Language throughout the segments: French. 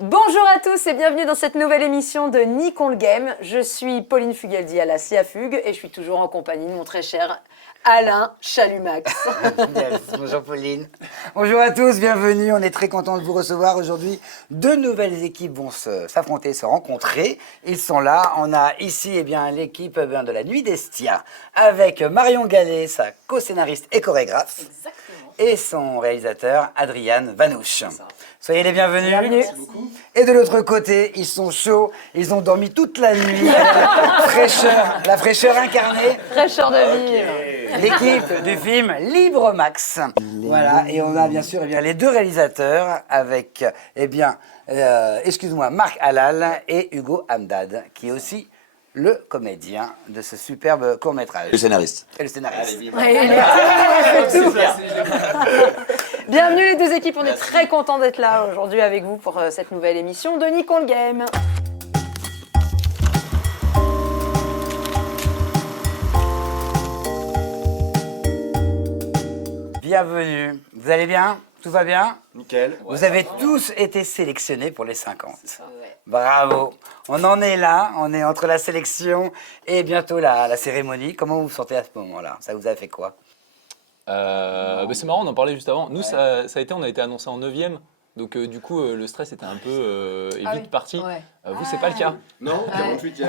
Bonjour à tous et bienvenue dans cette nouvelle émission de Nick on le Game. Je suis Pauline Fugaldi à la Siafugue et je suis toujours en compagnie de mon très cher Alain Chalumax. Yes, bonjour Pauline. Bonjour à tous, bienvenue. On est très content de vous recevoir aujourd'hui. Deux nouvelles équipes vont s'affronter, se rencontrer. Ils sont là. On a ici l'équipe de la Nuit d'Estia avec Marion Gallet, sa co-scénariste et chorégraphe. Exactement. Et son réalisateur Adrian Vanouche. Soyez les bienvenus. Bienvenue. Merci beaucoup. Et de l'autre côté, ils sont chauds, ils ont dormi toute la nuit. La fraîcheur incarnée. Fraîcheur de vie. L'équipe du film Libre Max. Voilà, et on a bien sûr les deux réalisateurs avec, Marc Halal et Hugo Hamdad, qui est aussi le comédien de ce superbe court-métrage. Le scénariste. Et le scénariste. Bienvenue les deux équipes, on est très contents d'être là aujourd'hui avec vous pour cette nouvelle émission de Nick on le Game. Bienvenue. Vous allez bien? Tout va bien? Nickel. Vous avez tous été sélectionnés pour les 50. Bravo. On en est là, on est entre la sélection et bientôt la cérémonie. Comment vous vous sentez à ce moment-là? Ça vous a fait quoi? C'est marrant, on en parlait juste avant. Nous, ça a été, on a été annoncé en 9e. Donc du coup, le stress était un peu vite parti. Ouais. Vous, c'est pas le cas? Non, 48e.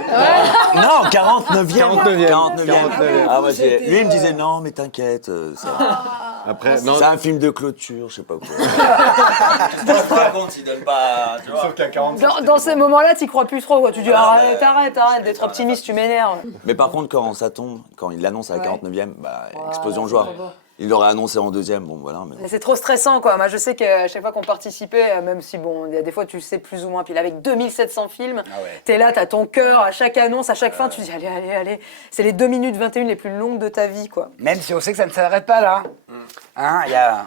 Non, 49e. 49e. Ah, lui, il me disait non, mais t'inquiète. Après, C'est un film de clôture, je sais pas quoi. Par contre, il donne pas. Tu vois. sauf qu'à 40. Dans ces moments-là, t'y crois plus trop. Quoi. Tu dis arrête d'être optimiste, tu m'énerves. Mais par contre, quand ça tombe, quand il l'annonce à la 49e, explosion de joie. c'est beau. Il l'aurait annoncé en 2e, bon voilà. Mais... Mais c'est trop stressant quoi. Moi je sais qu'à chaque fois qu'on participait, même si bon, il y a des fois tu sais plus ou moins, puis là avec 2700 films, t'es là, t'as ton cœur à chaque annonce, à chaque fin, tu dis allez. C'est les 2 minutes 21 les plus longues de ta vie quoi. Même si on sait que ça ne s'arrête pas là. Hein,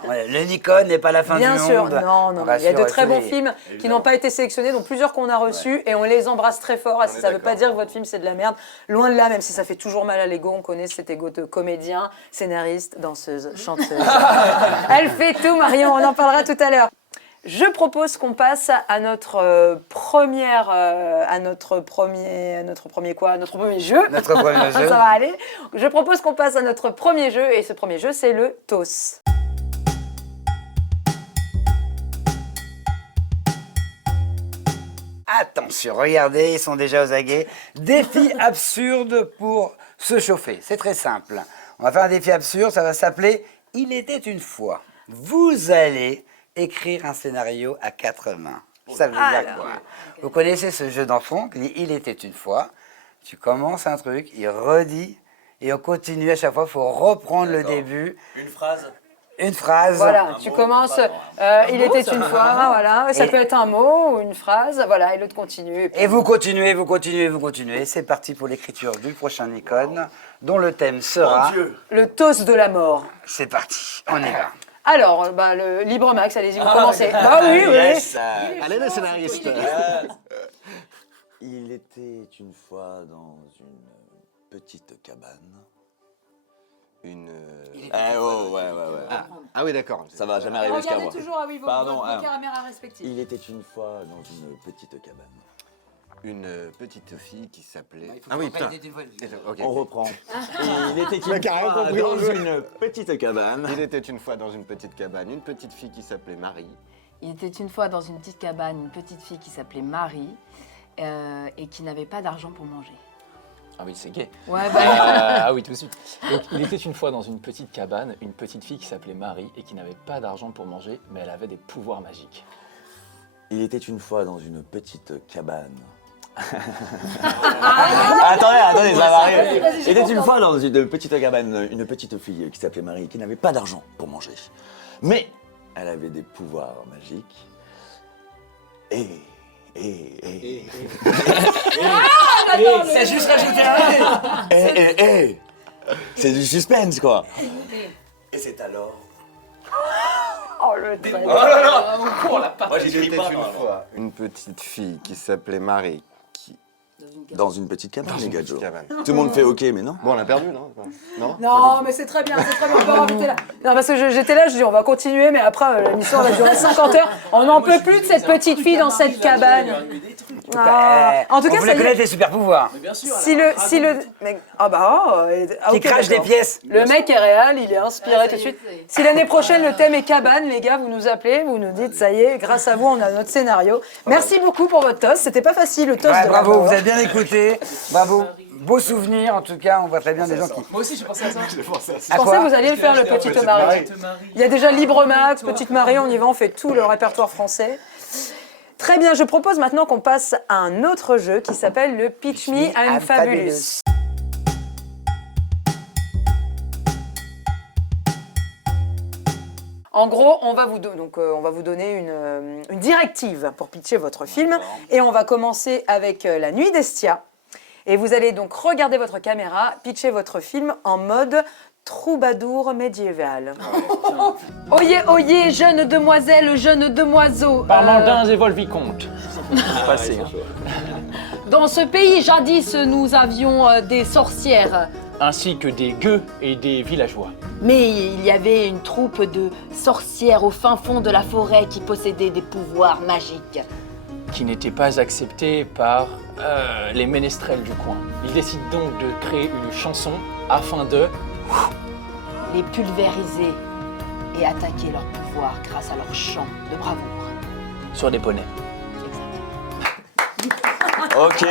le Nikon n'est pas la fin Bien du sûr, monde. non. Il y a de très bons films qui n'ont pas été sélectionnés, donc plusieurs qu'on a reçus et on les embrasse très fort. Et ça ne veut pas dire que votre film c'est de la merde. Loin de là, même si ça fait toujours mal à l'ego, on connaît cet ego de comédien, scénariste, danseuse, chanteuse. Elle fait tout, Marion, on en parlera tout à l'heure. Je propose qu'on passe à notre premier jeu. Notre premier jeu. Ça va aller. Je propose qu'on passe à notre premier jeu et ce premier jeu c'est le TOS. Attention, regardez, ils sont déjà aux aguets. Défi absurde pour se chauffer. C'est très simple. On va faire un défi absurde, ça va s'appeler « Il était une fois ». Vous allez écrire un scénario à 4 mains. Ça veut dire quoi? Vous connaissez ce jeu d'enfant qui dit « Il était une fois ». Tu commences un truc, il redit, et on continue à chaque fois, il faut reprendre le début. Une phrase. Une phrase. Voilà, tu commences, il était une fois, voilà, ça peut être un mot ou une phrase, voilà, et l'autre continue. Et vous continuez. C'est parti pour l'écriture du prochain Nikon, dont le thème sera... Le toast de la mort. C'est parti, on y va. Alors, le Libre Max, allez-y, vous commencez. Oui. Allez, le scénariste. Il était une fois dans une petite cabane. Ah oui, d'accord. Ça va jamais arriver jusqu'à moi. toujours à oui, Pardon, caméras respectives. Il était une fois dans une petite cabane. Une petite fille qui s'appelait... Ah oui, putain. Ok. On reprend. Il était une Mec a rien fois compris dans au jeu. une petite cabane. Il était une fois dans une petite cabane, une petite fille qui s'appelait Marie. Il était une fois dans une petite cabane une petite fille qui s'appelait Marie et qui n'avait pas d'argent pour manger. Ah oui, c'est gay. Ouais, Ah oui, tout de suite. Donc, il était une fois dans une petite cabane, une petite fille qui s'appelait Marie et qui n'avait pas d'argent pour manger, mais elle avait des pouvoirs magiques. Il était une fois dans une petite cabane. Attendez, ça va arriver. Il était une fois dans une petite cabane, une petite fille qui s'appelait Marie, qui n'avait pas d'argent pour manger. Mais elle avait des pouvoirs magiques. C'est juste rajouter un C'est du suspense, quoi. Et c'est alors... Oh le trait. Oh là là, on court la patte. Moi, Il j'écris était pas, une moi. fois une petite fille qui s'appelait Marie, Dans une petite cabane, les gars, Joe. cabane. Tout le monde fait OK, mais non. Bon, on a perdu, non? Non? Non, mais c'est très bien, on peut rajouter là. Non, parce que j'étais là, je dis on va continuer, mais après l'émission va durer 50 heures. On n'en peut plus de cette petite fille dans cette cabane. Ah. En tout On cas, voulait ça y connaître est. les super pouvoirs. Si le mec, Qui ok, crache des d'accord. pièces. Le mec est réel, il est inspiré tout de suite. Si l'année prochaine le thème est cabane, les gars, vous nous appelez, vous nous dites ça y est, grâce à vous on a notre scénario. Merci beaucoup pour votre toast, c'était pas facile le toast. Ouais, de bravo, la vous mort. avez bien écouté. Bravo. Beau souvenir, en tout cas, on voit très bien des gens qui. Moi aussi, j'ai pensé à ça. Je pensais que vous alliez le faire, le Petit Marie. Il y a déjà Libre Max, Petite Marie, on y va, on fait tout le répertoire français. Très bien, je propose maintenant qu'on passe à un autre jeu qui s'appelle le Pitch Me I'm Fabulous. En gros, on va vous donner une directive pour pitcher votre film. Et on va commencer avec La Nuit d'Estia. Et vous allez donc regarder votre caméra, pitcher votre film en mode troubadour médiéval. Oyez, oyez, jeune demoiselle, jeune demoiseau. Parmandins et Volvicomte. Passé. Dans ce pays, jadis, nous avions des sorcières. Ainsi que des gueux et des villageois. Mais il y avait une troupe de sorcières au fin fond de la forêt qui possédaient des pouvoirs magiques. Qui n'étaient pas acceptés par les ménestrels du coin. Ils décident donc de créer une chanson afin de... Les pulvériser et attaquer leur pouvoir grâce à leur chant de bravoure. sur des poneys. Ok.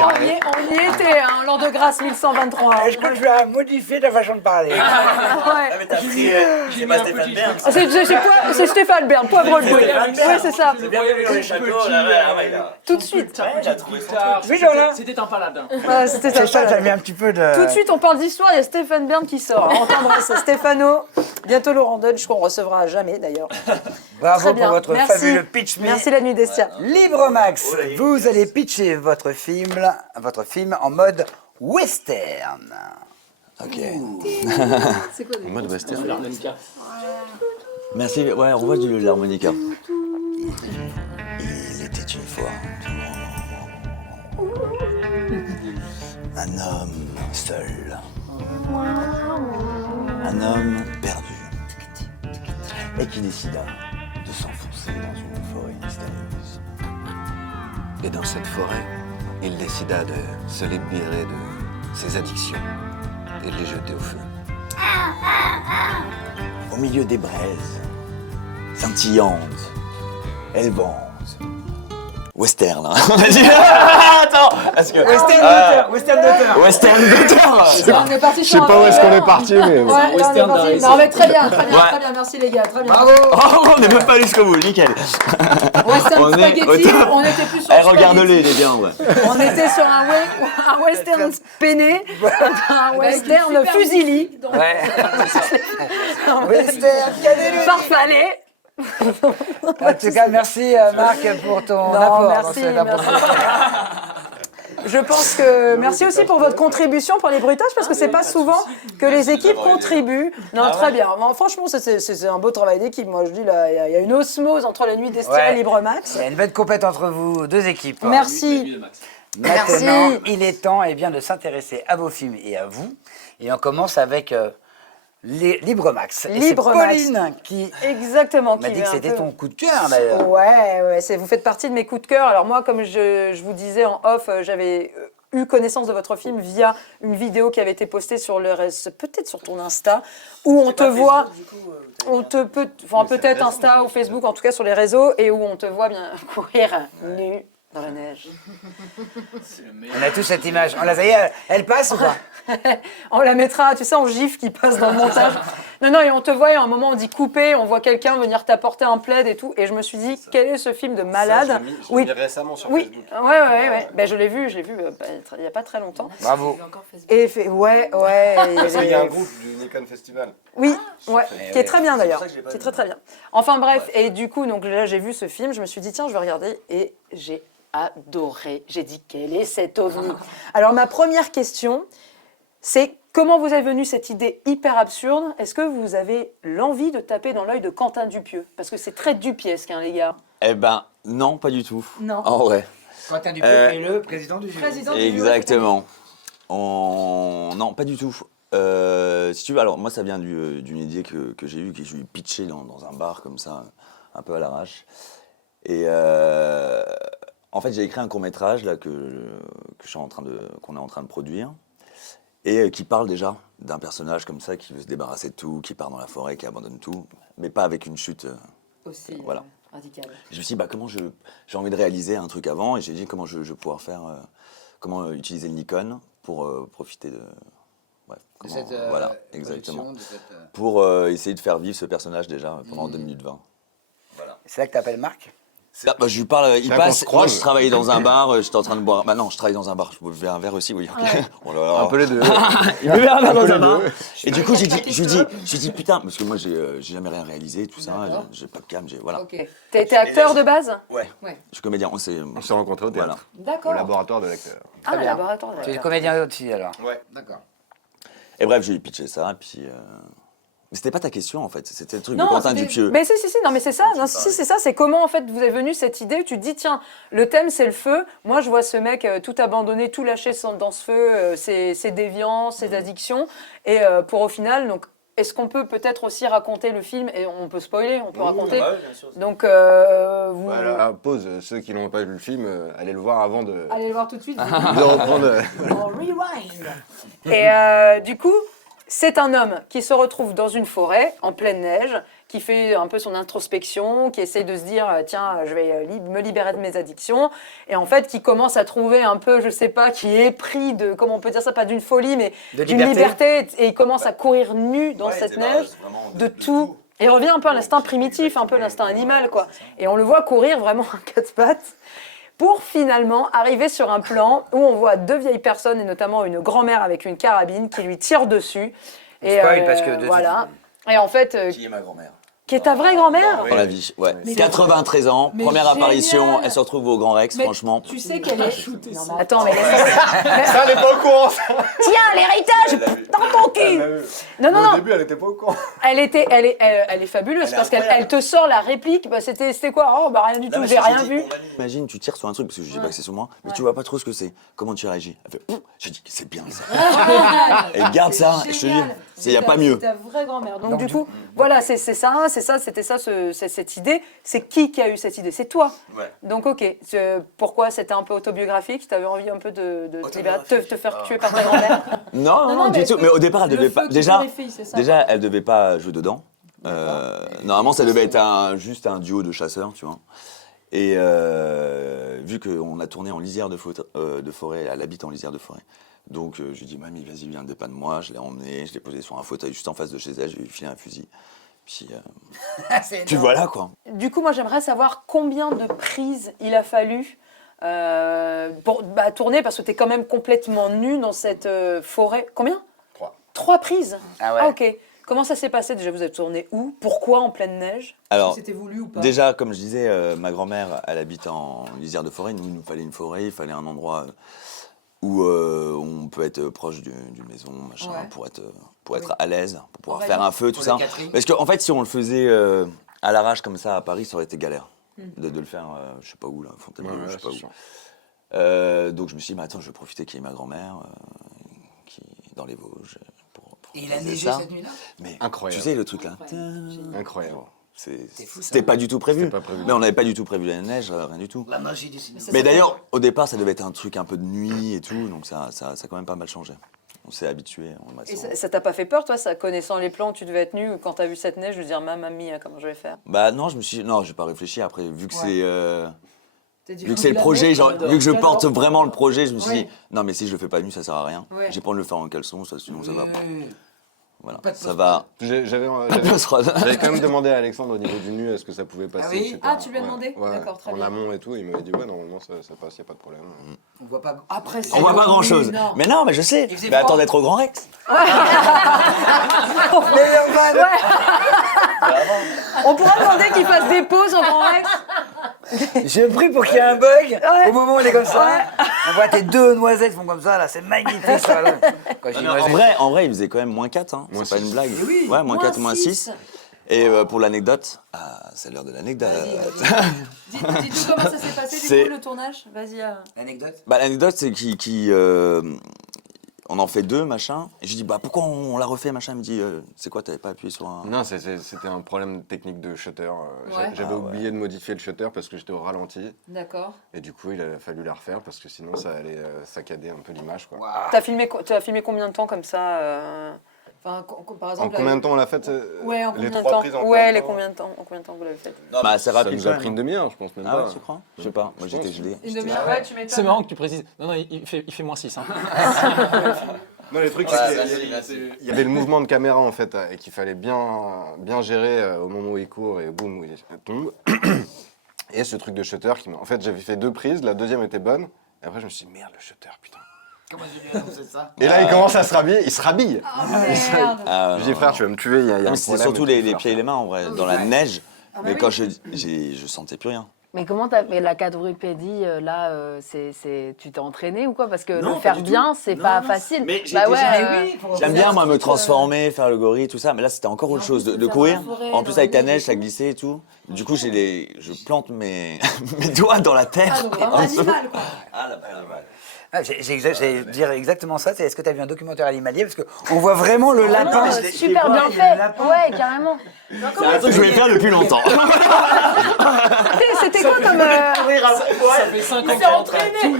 On y était, hein, l'an de grâce 1123. Je crois que je vais modifier ta façon de parler. Ouais. mais t'as pris. C'est pas Stéphane Bern. Ah, c'est Stéphane Bern, poivre le bruit. Oui, c'est ça. J'ai bien vu dans les châteaux, Tout de suite. il a trouvé son truc. Oui, Lola. C'était un paladin. Ah, c'était C'est ça, ça. j'avais un petit peu de. Tout de suite, on parle d'histoire, il y a Stéphane Bern qui sort. On t'embrasse, Stéphano. Bientôt Laurent Dodge, qu'on recevra à jamais d'ailleurs. Bravo Très bien. pour votre Merci. fabuleux pitch me. Merci la nuit d'Estia. Libre Max, vous allez pitcher votre film en mode western. Ok. En mode western. Merci. Ouais, on voit de l'harmonica. Il était une fois un homme seul. Un homme perdu. Et qui décida de s'enfoncer dans une forêt mystérieuse. Et dans cette forêt, il décida de se libérer de ses addictions et de les jeter au feu. Au milieu des braises, scintillantes, élevantes. Western, hein. Vas-y. Attends, parce que. Western d'auteur. Western d'auteur. On est parti Je sais pas où est-ce qu'on est parti, mais. Ouais, là, on est Western parti. d'Harry. Non, mais très bien, Ouais. très bien, merci les gars, très bien. Bravo. Oh, on n'est même pas allé jusqu'au bout, nickel. Western On est spaghetti, au top. on était plus sur Eh, spaghetti. regarde-le, il est bien, ouais. On était sur un western peiné, un western fusilli, Ouais. Western Canelu. farfalé. En tout cas, merci Marc pour ton Non, apport merci, dans cette merci. improvisation. Je pense que merci aussi pour votre contribution pour les bruitages parce que c'est pas souvent que les équipes contribuent. Non, très bien. Bon, franchement, c'est un beau travail d'équipe. Moi, je dis là, il y a une osmose entre la nuit d'Estia Ouais. et Libre Max. Il y a une belle compète entre vous deux équipes. Merci. Maintenant, Merci. il est temps de s'intéresser à vos films et à vous. Et on commence avec les Libre Max. Et c'est Libre Max. Pauline qui Exactement. m'a qui dit que est un c'était peu- ton coup de cœur d'ailleurs. Ouais, vous faites partie de mes coups de cœur. Alors moi, comme je vous disais en off, j'avais eu connaissance de votre film via une vidéo qui avait été postée sur le reste, peut-être sur ton Insta, où on te voit, peut-être Insta ou Facebook, en tout cas sur les réseaux, et où on te voit bien courir nu dans la neige. On a tous cette image. On l'a, ça y est, elle passe ou pas? On la mettra, tu sais, en gif qui passe dans le montage. Non, et on te voit, et à un moment, on dit couper, on voit quelqu'un venir t'apporter un plaid et tout. Et je me suis dit, quel est ce film de malade? Je l'ai mis récemment sur Oui, Facebook. ouais. Ben, je l'ai vu il n'y a pas très longtemps. Bravo. Et ouais. Il y a un groupe du Nikon Festival. Oui, ouais, qui est ouais. très bien d'ailleurs. Qui est très très bien. Enfin bref, et du coup, donc là, j'ai vu ce film, je me suis dit, tiens, je vais regarder, et j'ai adoré. J'ai dit, quel est cet ovni? Alors, ma première question, c'est comment vous est venue cette idée hyper absurde? Est-ce que vous avez l'envie de taper dans l'œil de Quentin Dupieux? Parce que c'est très dupiesque, hein, les gars. Eh ben, non, pas du tout. Non. En vrai. Quentin Dupieux est le président du jury. Exactement. Non, pas du tout. Si tu veux, alors moi ça vient d'une idée que j'ai eue, que j'ai eu pitché dans un bar comme ça, un peu à l'arrache. Et en fait j'ai écrit un court-métrage là qu'on est en train de produire et qui parle déjà d'un personnage comme ça qui veut se débarrasser de tout, qui part dans la forêt, qui abandonne tout, mais pas avec une chute. Aussi Voilà. radicale. Je me suis dit, comment j'ai envie de réaliser un truc avant, et j'ai dit comment je vais pouvoir faire, comment utiliser le Nikon pour profiter de. Ouais, voilà, exactement. Pour essayer de faire vivre ce personnage déjà pendant 2 minutes 20. Voilà. C'est là que t'appelles Marc? Je lui parle, il là passe. qu'on se Moi, croise. je travaillais dans un bar, j'étais en train de boire. Bah non, je travaille dans un bar, je buvais un verre aussi, oui. Oh là là. Un peu les deux. Il buvait un verre Un peu dans les un bar. deux. Et du coup, je lui dis putain, parce que moi, j'ai jamais rien réalisé, tout ça, D'accord. j'ai pas de cam, voilà. Ok. T'as été acteur de base? Ouais. Ouais. Je suis comédien, On s'est rencontrés au théâtre, Voilà. D'accord. au laboratoire de l'acteur. Ah, Très bien. laboratoire. Tu es comédien aussi alors? Ouais. D'accord. Et bref, j'ai pitché ça, et puis. Mais c'était pas ta question en fait, c'était le truc de Non, Quentin c'était- Dupieux. Mais si, non, mais c'est ça, non, si, c'est ça, c'est comment en fait vous est venue cette idée, tu te dis tiens, le thème c'est le feu, moi je vois ce mec tout abandonné, tout lâché dans ce feu, ses déviances, ses addictions, et pour au final, donc est-ce qu'on peut peut-être aussi raconter le film, et on peut spoiler, on peut raconter, donc vous... Voilà, pause, ceux qui n'ont pas vu le film, allez le voir avant de Allez le voir tout de suite. de reprendre. Et du coup, c'est un homme qui se retrouve dans une forêt, en pleine neige, qui fait un peu son introspection, qui essaye de se dire tiens, je vais me libérer de mes addictions, et en fait qui commence à trouver un peu, je sais pas, qui est pris de, comment on peut dire ça, pas d'une folie, mais De d'une liberté, et il commence à courir nu dans cette neige, de tout. Et il revient un peu à l'instinct primitif, un peu l'instinct animal, quoi. Et on le voit courir vraiment à quatre pattes, pour finalement arriver sur un plan où on voit 2 vieilles personnes, et notamment une grand-mère avec une carabine qui lui tire dessus. Et Spoil, parce que voilà. Et en fait, Qui est ma grand-mère. qui est ta vraie grand-mère? Dans la vie, ouais. Mais 93 ans, mais première génial. apparition, elle se retrouve au Grand Rex, Mais franchement. tu sais qu'elle est... Non, mais attends, mais laisse Ça, elle est pas au courant, ça. Tiens, l'héritage dans ton cul. Non, non, Au non. début, elle était pas au courant. Elle est fabuleuse Elle est parce qu'elle incroyable. te sort la réplique. Bah, c'était quoi? Oh, bah rien du tout, j'ai rien vu. Imagine, tu tires sur un truc, parce que je dis pas que c'est sur moi, mais tu vois pas trop ce que c'est. Comment tu réagis? Elle fait, Pouf je dis, c'est bien ça. Et garde ça, je te dis, il n'y a pas mieux. C'est ta vraie grand-mère. Donc du coup, voilà, c'était ça, cette idée. C'est qui a eu cette idée? C'est toi. Ouais. Donc ok, pourquoi c'était un peu autobiographique? Tu avais envie un peu de te faire tuer par ta grand-mère? Non, du tout. Mais au départ, elle devait pas. Déjà, déjà, elle devait pas jouer dedans. Normalement, ça devait être juste un duo de chasseurs, tu vois. Et vu qu'on a tourné en lisière de forêt, elle habite en lisière de forêt. Donc je lui ai dit, mamie, vas-y, viens, dépanne-moi. Je l'ai emmenée, je l'ai posée sur un fauteuil juste en face de chez elle, je lui ai filé un fusil. Puis voilà quoi. Du coup, moi, j'aimerais savoir combien de prises il a fallu pour tourner, parce que tu es quand même complètement nu dans cette forêt. Combien? 3. 3 prises? Ah ouais. Ah ok. Comment ça s'est passé déjà? Vous êtes tourné où? Pourquoi en pleine neige? Alors, C'était voulu ou pas? déjà, comme je disais, ma grand-mère, elle habite en lisière de forêt. Nous, il nous fallait une forêt, il fallait un endroit où on peut être proche d'une maison, machin, Ouais. pour être à l'aise, pour pouvoir va faire dire un feu, tout pour ça. les Catherine. Parce qu'en fait, si on le faisait à l'arrache comme ça à Paris, ça aurait été galère de le faire, je sais pas où, là, Fontainebleau, je sais pas où. Donc je me suis dit, mais attends, je vais profiter qu'il y ait ma grand-mère qui est dans les Vosges. Pour Et il a réaliser neigé ça. cette nuit-là? Mais Incroyable. tu sais, le truc là. Incroyable. fou, ça. C'était pas du tout prévu. C'était pas prévu. Mais on n'avait pas du tout prévu la neige, rien du tout. La magie du cinéma. Mais d'ailleurs, au départ, ça devait être un truc un peu de nuit et tout, donc ça a quand même pas mal changé. On s'est habitué. Et ça t'a pas fait peur, toi, ça, connaissant les plans, tu devais être nu, quand t'as vu cette neige, de dire mamma mia, comment je vais faire? Bah non, j'ai pas réfléchi après, vu que T'as dit, vu que c'est le la projet, neige, genre, j'adore. vu que je porte J'adore. vraiment le projet, je me suis Oui. dit, non mais si je le fais pas nu, ça sert à rien. Ouais. J'ai pas envie de le faire en caleçon, sinon ça va. Voilà, Pas de ça post-prod. va. J'avais quand même demandé à Alexandre au niveau du nu, est-ce que ça pouvait passer, Ah oui etc. Ah, tu lui as Ouais, demandé ouais. D'accord, très En bien. amont et tout, il m'avait dit, ouais, normalement ça passe, y a pas de problème. On voit pas. Après, On voit pas grand chose. Non. Mais non, mais je sais. Il faisait Mais attends froid. d'être au Grand Rex. On pourra demander qu'il fasse des pauses en Grand Rex. J'ai pris pour qu'il y ait un bug. Ouais. Au moment où il est comme ça, on voit tes 2 noisettes font comme ça, là, c'est magnifique. Ça, là. Quand je dis En noisettes, vrai, il faisait quand même -4, hein. Moins C'est pas une blague. oui. Ouais, -4, -6. Et pour l'anecdote, c'est l'heure de l'anecdote. Dis-nous comment ça s'est passé C'est- du coup le tournage. Vas-y. Anecdote? Bah, l'anecdote, c'est on en fait 2, machin. Et je dis, bah pourquoi on l'a refait, machin. Il me dit, c'est quoi, t'avais pas appuyé sur un. Non, c'était un problème technique de shutter. Ouais. J'avais oublié de modifier le shutter parce que j'étais au ralenti. D'accord. Et du coup, il a fallu la refaire parce que sinon, ça allait saccader un peu l'image. Quoi. T'as filmé combien de temps comme ça Enfin, par En exemple. combien de temps on l'a fait Ouais, en les combien de 3 temps prises en Ouais, combien de temps combien de temps En combien de temps vous l'avez fait Bah, c'est Ça rapide. nous a quand pris une même. demi-heure, je pense même Ah pas. ouais, tu crois? Je sais pas. Moi, j'étais gelé. Une demi-heure, ouais, tu m'étonnes. C'est marrant que tu précises. Non, non, il fait moins 6. Hein. Non, les trucs, il y avait le mouvement de caméra en fait, et qu'il fallait bien gérer au moment où il court et boum, où il tombe. Et ce truc de shutter en fait, j'avais fait 2 prises, la deuxième était bonne, et après je me suis dit merde, le shutter, putain. Comment tu lui as annoncé ça? Et là, il commence à se rhabiller, il se rhabille. Merde. Ah, Je dis frère, tu vas me tuer, il y a un non, problème. c'était surtout et tout, les frère. pieds et les mains en vrai, dans la neige. Mais quand je sentais plus rien. Mais comment t'as fait la quadrupédie là tu t'es entraîné ou quoi? Parce que Non, le faire pas du bien, tout. c'est Non, pas non. facile. Mais j'ai bah déjà- ouais, J'aime bien moi me transformer, faire le gorille, tout ça, mais là c'était encore autre chose de courir. En plus avec la neige, ça glissait et tout. Du coup je plante mes doigts dans la terre. Vraiment animal, quoi. Ah la balle. J'allais dire exactement ça. Est-ce que tu as vu un documentaire animalier? Parce qu'on voit vraiment le lapin. Vraiment, super bien fait. Ouais, carrément. C'est un truc que je voulais faire depuis longtemps. C'était quoi comme. Ça fait 5 ans qu'il est entraîné.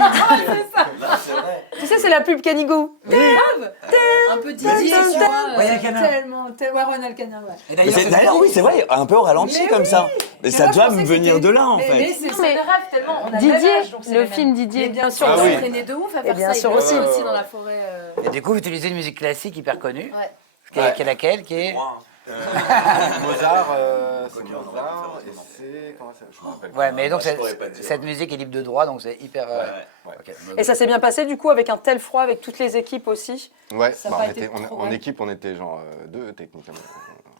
Tu sais, c'est la pub Canigou. Un peu Didier, tu vois. Ouais, Canard. Tellement. Ouais, Ronald Canard, ouais. Et Mais d'ailleurs, oui, c'est vrai, un peu au ralenti Mais comme oui. ça. Mais ça moi, je doit pensais me que venir c'était- de là en Mais fait. c'est mais le rêve tellement. On a Didier, le même âge, donc c'est le les film mêmes. Didier. Et bien sûr, Ah On oui. s'est entraîné de ouf à faire bien ça. sûr Il aussi. aussi dans la forêt. Et du coup, vous utilisez une musique classique hyper connue. Ouais. Qui est laquelle? Qui est... Mozart, c'est Mozart, et c'est. Comment ça? Je me rappelle. Ouais, mais donc je pourrais pas te dire. cette musique est libre de droit, donc c'est hyper. Ok. Et ça s'est bien passé du coup avec un tel froid, avec toutes les équipes aussi. Ouais, Ça a bah, pas on été était, trop, en ouais. équipe, on était genre 2 techniquement.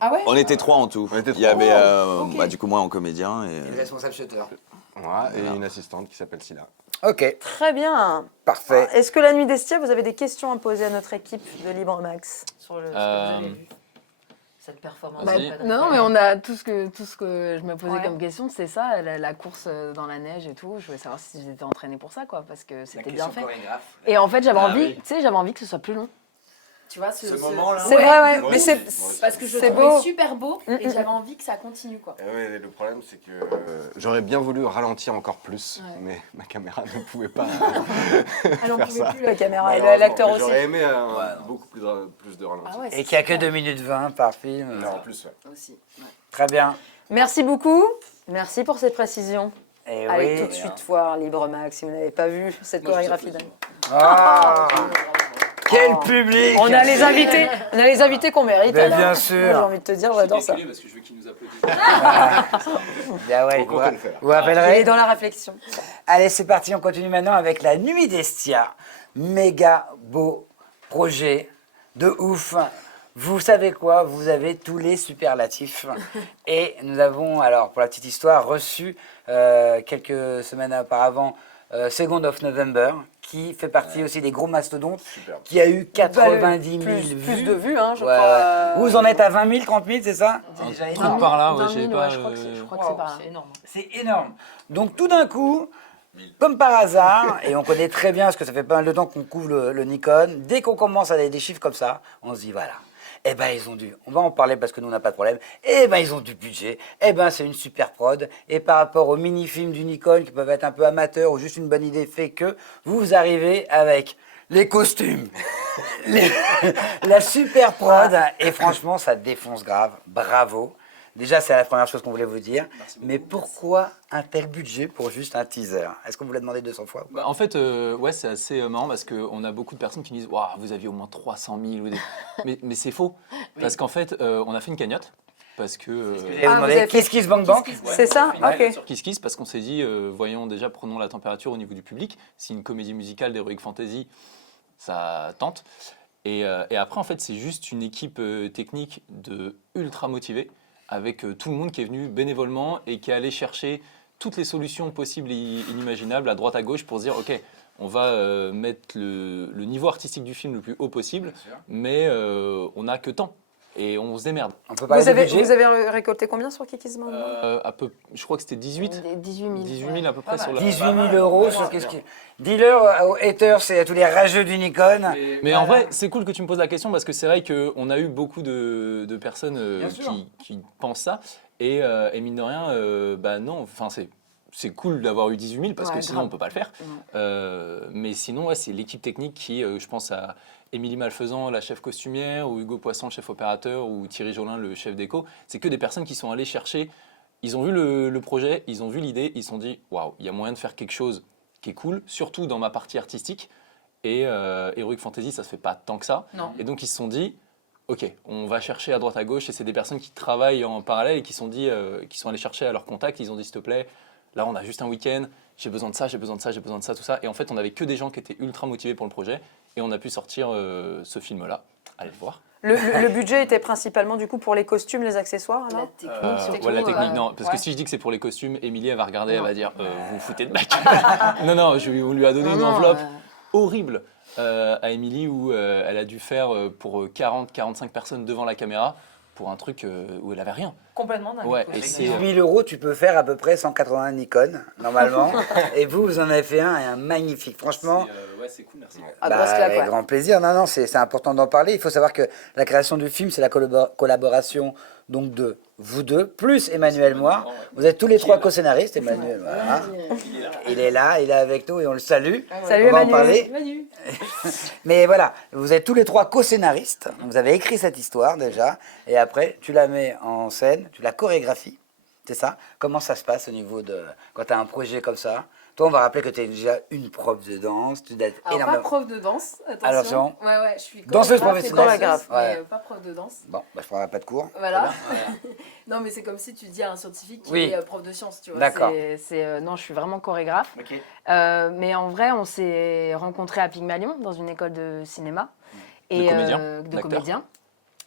Ah ouais On était 3 en tout. On était Il y avait Ok. bah, du coup moi en comédien Et le et responsable shutter. Voilà, et une assistante qui s'appelle Silla. Ok, Très bien. parfait. Est-ce que la nuit d'Estia, vous avez des questions à poser à notre équipe de Libre Max Sur ce que vous avez vu. Cette performance. Vas-y. Bah, non, mais on a tout ce que je me posais Ouais. comme question, c'est ça, la course dans la neige et tout. Je voulais savoir si j'étais entraînée pour ça, quoi, parce que c'était bien fait. Et en fait, j'avais envie que ce soit plus long. Tu vois, ce moment-là. C'est vrai, ouais. Moi Mais aussi, c'est. moi aussi. Parce que je C'est trouvais beau. super beau et j'avais envie que ça continue, quoi. Ouais, le problème, c'est que j'aurais bien voulu ralentir encore plus, Ouais. mais ma caméra ne pouvait pas. Elle en faire pouvait ça. plus, la caméra, et Malheureusement, l'acteur mais aussi. J'aurais aimé beaucoup plus de ralenti. Ah ouais, Et qui a que 2 minutes 20 par film. Mais en plus, ouais. aussi. Ouais. Très bien. Merci beaucoup. Merci pour cette précision. Et Allez oui. tout de suite voir Libre Max si vous n'avez pas vu cette chorégraphie dingue. Ah, quel public! On a les invités qu'on mérite. Mais alors. bien sûr. Moi, j'ai envie de te dire, j'adore ça. Parce que je veux qu'il nous applaudisse. Bien ouais, Faut compter le faire. vous Il rappellerez. est dans la réflexion. Allez, c'est parti, on continue maintenant avec la Nuit d'Estia. Méga beau projet, de ouf. Vous savez quoi? Vous avez tous les superlatifs. Et nous avons, alors pour la petite histoire, reçu quelques semaines auparavant Second of November, qui fait partie aussi des gros mastodontes, qui a eu 90 000 vues. Plus de vues, hein, je Ouais, crois. ouais. Vous en êtes à 20 000, 30 000, c'est ça? Un truc par là, ouais, 20 j'ai 000, pas. ouais, je crois que c'est par là. C'est énorme. C'est énorme. Donc tout d'un coup, comme par hasard, et on connaît très bien, parce que ça fait pas mal de temps qu'on couvre le Nikon, dès qu'on commence à des chiffres comme ça, on se dit voilà. Eh ben ils ont on va en parler parce que nous on n'a pas de problème, eh ben ils ont du budget, eh ben c'est une super prod, et par rapport aux mini-films du Nikon qui peuvent être un peu amateurs ou juste une bonne idée fait que, vous arrivez avec les costumes, la super prod, et franchement ça défonce grave, bravo. Déjà, c'est la première chose qu'on voulait vous dire. Mais pourquoi un tel budget pour juste un teaser? Est-ce qu'on vous l'a demandé 200 fois ou pas? Bah, en fait, ouais, c'est assez marrant parce qu'on a beaucoup de personnes qui disent Waouh, vous aviez au moins 300 000 ou des... mais c'est faux. Parce qu'en fait, on a fait une cagnotte. Parce que. Je vais vous vous demander, avez fait- Kiss Kiss Bank Bank? C'est ça? Ok. Sur Kiss Kiss, parce qu'on s'est dit, voyons déjà, prenons la température au niveau du public. Si une comédie musicale d'Heroic Fantasy, ça tente. Et après, en fait, c'est juste une équipe technique de ultra motivée, avec tout le monde qui est venu bénévolement et qui est allé chercher toutes les solutions possibles et inimaginables à droite à gauche pour se dire, ok, on va mettre le niveau artistique du film le plus haut possible, mais on n'a que tant. et on se démerde. On peut parler Vous du budget. vous avez récolté combien sur Kiki's Demande Je crois que c'était 18 18 000. 18 000 à peu près sur la... 18 000 euros sur qu'est-ce que... Dis-leur aux haters et à tous les rageux du Nikon. Mais en vrai, c'est cool que tu me poses la question parce que c'est vrai qu'on a eu beaucoup de personnes Bien sûr. qui pensent ça. Et mine de rien, bah non, enfin c'est cool d'avoir eu 18 000 parce Ouais, que sinon grave. on peut pas le faire. Mais sinon, ouais, c'est l'équipe technique qui, je pense à Émilie Malfaisant, la chef costumière, ou Hugo Poisson, le chef opérateur, ou Thierry Jolin, le chef déco. C'est que des personnes qui sont allées chercher. Ils ont vu le projet, ils ont vu l'idée, ils se sont dit waouh, il y a moyen de faire quelque chose qui est cool, surtout dans ma partie artistique. Et Heroic Fantasy, ça se fait pas tant que ça. Non. Et donc ils se sont dit, ok, on va chercher à droite à gauche. Et c'est des personnes qui travaillent en parallèle et qui sont allés chercher à leur contact. Ils ont dit, s'il te plaît, là on a juste un week-end, j'ai besoin de ça, j'ai besoin de ça, j'ai besoin de ça, tout ça. Et en fait, on avait que des gens qui étaient ultra motivés pour le projet. Et on a pu sortir ce film-là. Allez le voir. Le budget était principalement du coup pour les costumes, les accessoires La alors technique, surtout, Ouais, la technique, non. Parce que ouais. si je dis que c'est pour les costumes, Émilie, elle va regarder, elle va dire vous vous foutez de ma gueule. Non, on lui a donné une enveloppe horrible à Émilie où elle a dû faire pour 40-45 personnes devant la caméra pour un truc où elle avait rien. Complètement dingue. Ouais, et c'est 18 000 euros, tu peux faire à peu près 180 Nikon, normalement. Et vous en avez fait un magnifique. Franchement, ouais, c'est cool, merci. Ah, grosse claque, avec ouais. grand plaisir. Non, non, c'est important d'en parler. Il faut savoir que la création du film, c'est la collaboration donc de vous deux, plus Emmanuel Moir. Vous êtes tous les trois co-scénaristes. Emmanuel, voilà. Il est là avec nous et on le salue. Salut On va en Emmanuel. parler. Manu. Mais voilà, vous êtes tous les trois co-scénaristes. Vous avez écrit cette histoire déjà. Et après, tu la mets en scène, tu la chorégraphies. C'est ça? Comment ça se passe au niveau de... Quand tu as un projet comme ça? Toi, on va rappeler que tu es déjà une prof de danse. Tu dois être Alors, énormément... pas prof de danse, attention. Attention. Ouais, je suis Danseuse chorégraphe et professionnelle. danseuse, Ouais. mais pas prof de danse. Bon, bah, je prendrai pas de cours. Voilà. Non, mais c'est comme si tu dis à un scientifique qui Oui. est prof de sciences, tu vois. D'accord. Non, je suis vraiment chorégraphe. Ok. Mais en vrai, on s'est rencontrés à Pygmalion, dans une école de cinéma. De comédiens, de d'acteurs. comédiens.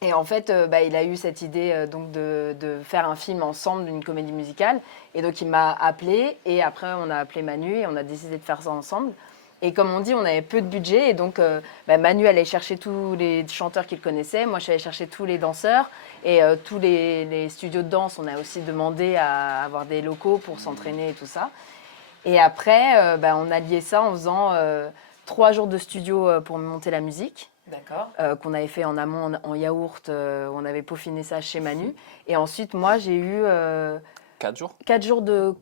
Et en fait, il a eu cette idée donc de faire un film ensemble, d'une comédie musicale. Et donc, il m'a appelé. Et après, on a appelé Manu et on a décidé de faire ça ensemble. Et comme on dit, on avait peu de budget. Et donc, Manu allait chercher tous les chanteurs qu'il connaissait. Moi, je suis allée chercher tous les danseurs. Et tous les studios de danse, on a aussi demandé à avoir des locaux pour s'entraîner et tout ça. Et après, on a lié ça en faisant 3 jours de studio pour monter la musique. D'accord. Qu'on avait fait en amont en yaourt, on avait peaufiné ça chez Manu. Et ensuite, moi, j'ai eu 4 jours. 4 jours de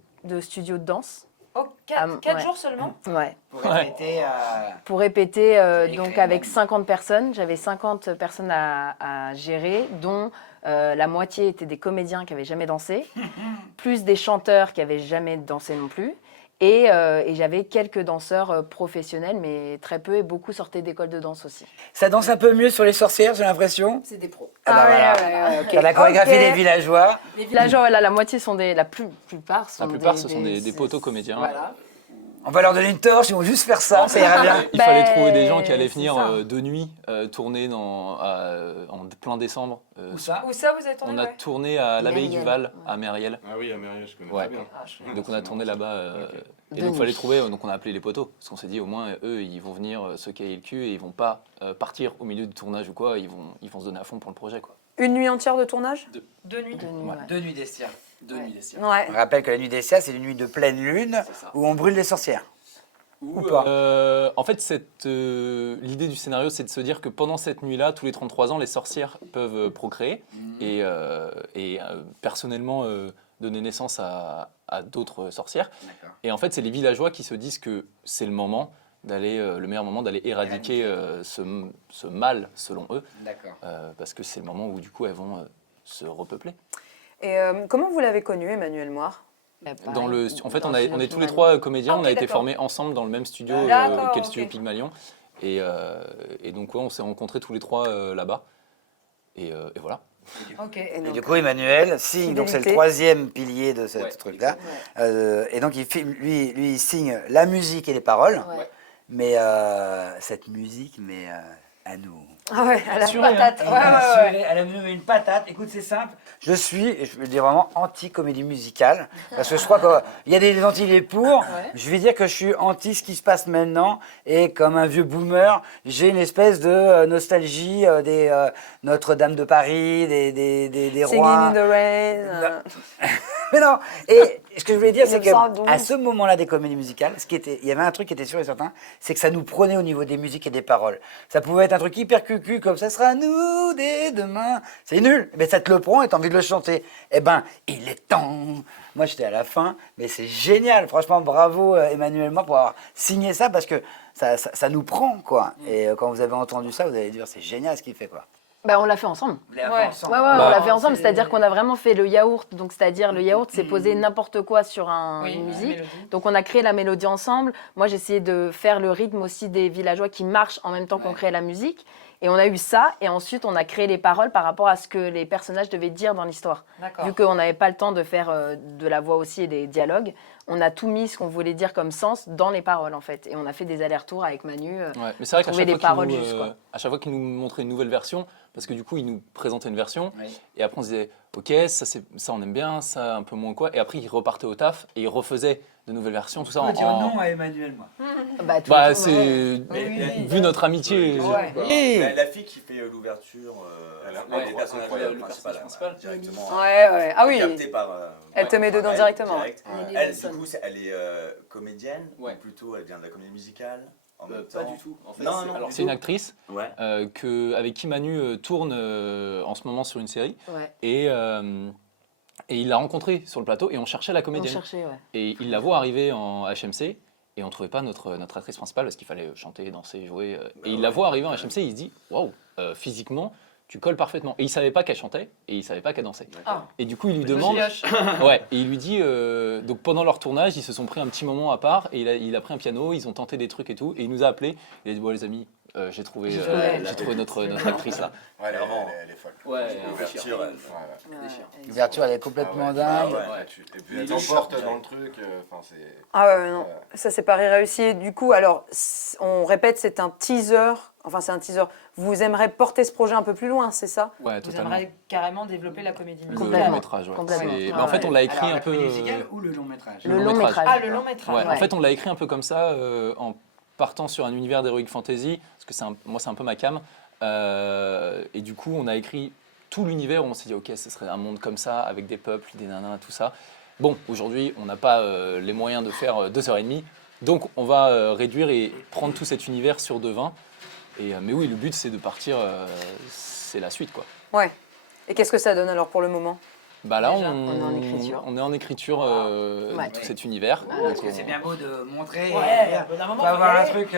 studio de danse. Oh, Ah, 4 ouais. jours seulement Ouais. Pour répéter Pour répéter écrit donc avec même. 50 personnes. J'avais 50 personnes à gérer, dont la moitié étaient des comédiens qui n'avaient jamais dansé, plus des chanteurs qui n'avaient jamais dansé non plus. Et j'avais quelques danseurs professionnels, mais très peu, et beaucoup sortaient d'écoles de danse aussi. Ça danse un peu mieux sur les sorcières, j'ai l'impression. C'est des pros. Ah bah voilà. ouais, ok. T'as la chorégraphie Ok. des villageois. Les Là, genre, la moitié sont la plupart sont La plupart, ce sont des poteaux comédiens. Voilà. On va leur donner une torche, ils vont juste faire ça, ça ira bien. Il fallait Ben, trouver des gens qui allaient c'est venir ça. de nuit tourner en plein décembre. Où ça? Où ça vous êtes tourné On a ouais tourné à l'abbaye du Mériel. Val, à Mériel. Ah oui, à Mérieux, je connais Ouais. très bien. Donc on a tourné là-bas. Et De donc il fallait nuit. trouver, donc on a appelé les poteaux. Parce qu'on s'est dit au moins eux ils vont venir se cailler le cul et ils vont pas partir au milieu du tournage ou quoi, ils vont se donner à fond pour le projet quoi. Une nuit entière de tournage Deux. 2 nuits. De nuit, Ouais. ouais. 2 nuits d'Estia. Deux nuits d'essai. Ouais. On rappelle que la nuit d'Estia, c'est une nuit de pleine lune ça. où on brûle les sorcières. Ou pas. En fait, l'idée du scénario, c'est de se dire que pendant cette nuit-là, tous les 33 ans, les sorcières peuvent procréer et personnellement donner naissance à d'autres sorcières. D'accord. Et en fait, c'est les villageois qui se disent que c'est le moment le meilleur moment d'aller éradiquer ce mal, selon eux, D'accord. parce que c'est le moment où du coup elles vont se repeupler. Et comment vous l'avez connu, Emmanuel Moir Bah, Dans pareil, en fait, dans on le est studio tous les Pygmalion. 3 comédiens, Ah, on ok, a été d'accord. formés ensemble dans le même studio D'accord, qu'est le ok. studio Pygmalion. Et donc, ouais, on s'est rencontrés tous les 3 là-bas. Et voilà. Ok. Et Et donc, du coup, Emmanuel signe, donc c'est le Fidélité. 3e pilier de ce Ouais, truc-là. Et donc, lui, il signe la musique et les paroles. Ouais. Mais cette musique, mais à nous. Ah ouais, à la Assuré, hein. patate. Ouais, ouais, ouais. Elle a mis une patate. Écoute, c'est simple. Je suis, et je veux dire vraiment, anti-comédie musicale. Parce que je crois qu'il y a des anti et pour. Je vais dire que je suis anti ce qui se passe maintenant. Et comme un vieux boomer, j'ai une espèce de nostalgie des Notre-Dame de Paris, des Singing rois. in the rain. Mais non. Et ce que je voulais dire, c'est 1912. qu'à ce moment-là des comédies musicales, il y avait un truc qui était sûr et certain, c'est que ça nous prenait au niveau des musiques et des paroles. Ça pouvait être un truc hyper cucu, comme ça sera nous dès demain. C'est nul. Mais ça te le prend et t'as envie de le chanter. Eh ben, il est temps. Moi, j'étais à la fin, mais c'est génial. Franchement, bravo Emmanuel Moir pour avoir signé ça parce que ça nous prend, quoi. Et quand vous avez entendu ça, vous allez dire c'est génial ce qu'il fait, quoi. Bah, on l'a fait ensemble. Vous l'avez Ouais. fait ensemble. Ouais, on l'a fait ensemble, c'est-à-dire qu'on a vraiment fait le yaourt. Donc, c'est-à-dire, le yaourt, c'est poser n'importe quoi sur une musique. Donc, on a créé la mélodie ensemble. Moi, j'ai essayé de faire le rythme aussi des villageois qui marchent en même temps qu'on crée la musique. Et on a eu ça. Et ensuite, on a créé les paroles par rapport à ce que les personnages devaient dire dans l'histoire. D'accord. Vu qu'on n'avait pas le temps de faire de la voix aussi et des dialogues, on a tout mis ce qu'on voulait dire comme sens dans les paroles, en fait. Et on a fait des allers-retours avec Manu. Ouais, mais c'est vrai qu'à trouver chaque, des fois paroles qu'il justes, quoi. à chaque fois qu'il nous montrait une nouvelle version, parce que du coup, il nous présentait une version, Oui. et après on se disait, ok, ça on aime bien, ça un peu moins quoi, et après il repartait au taf et il refaisait de nouvelles versions, tout ça On va dire en. non à Emmanuel, moi. Bah, tout Bah, le temps, c'est. Vu notre amitié. La fille qui fait l'ouverture, Ouais, les personnages le principal, personnage principal. directement. Ouais, ouais. Ah oui. Capté par. Elle te met dedans elle, directement. direct. Ouais. Elle, du coup, elle est comédienne, Ouais. ou plutôt elle vient de la comédie musicale en même Pas temps. du tout. En fait, Non, c'est- non, alors du c'est une tout. actrice Ouais. avec qui Manu tourne en ce moment sur une série, Ouais. et il l'a rencontrée sur le plateau et on cherchait la On comédienne. cherchait, ouais. Et il la voit arriver en HMC et on trouvait pas notre actrice principale parce qu'il fallait chanter, danser, jouer. Et il la voit arriver en HMC et il se dit waouh, physiquement, tu colles parfaitement. Et il savait pas qu'elle chantait et il savait pas qu'elle dansait. Ah. Et du coup, il lui demande. Ouais, et il lui dit. Donc pendant leur tournage, ils se sont pris un petit moment à part et il a pris un piano, ils ont tenté des trucs et tout. Et il nous a appelés. Il a dit bon, les amis, j'ai trouvé notre actrice là. Ouais, Clairement. elle est folle. Ouais, L'ouverture, elle- L'ouverture, elle est complètement Ah dingue. ouais. Et puis elle t'emporte dans le truc. Enfin, c'est. Ah ouais, non. Ça, c'est pas réussi. Du coup, alors, on répète, c'est un teaser. Enfin, c'est un teaser. Vous aimeriez porter ce projet un peu plus loin, c'est ça? Ouais, Vous totalement. aimeriez carrément développer la comédie Le musicale. Complètement. long métrage, ouais. Complètement. C'est- Ah bah, en fait, ouais. on l'a écrit Alors, un la peu. comédie musicale ou le long métrage? Le long métrage. Ah, le long métrage. Ouais, Ouais. En fait, on l'a écrit un peu comme ça, en partant sur un univers d'heroic fantasy, parce que moi, c'est un peu ma cam. Et du coup, on a écrit tout l'univers où on s'est dit, ok, ce serait un monde comme ça, avec des peuples, des nanas, tout ça. Bon, aujourd'hui, on n'a pas les moyens de faire 2h30, donc on va réduire et prendre tout cet univers sur 2h20. Mais oui, le but, c'est de partir, c'est la suite, quoi. Ouais. Et qu'est-ce que ça donne alors pour le moment? Bah là, Déjà, on est en écriture. on est en écriture Ouais. de tout cet univers. Parce que Donc, c'est bien beau de montrer. Ouais, au bout d'un Il moment, faut avoir faut y un aller. truc.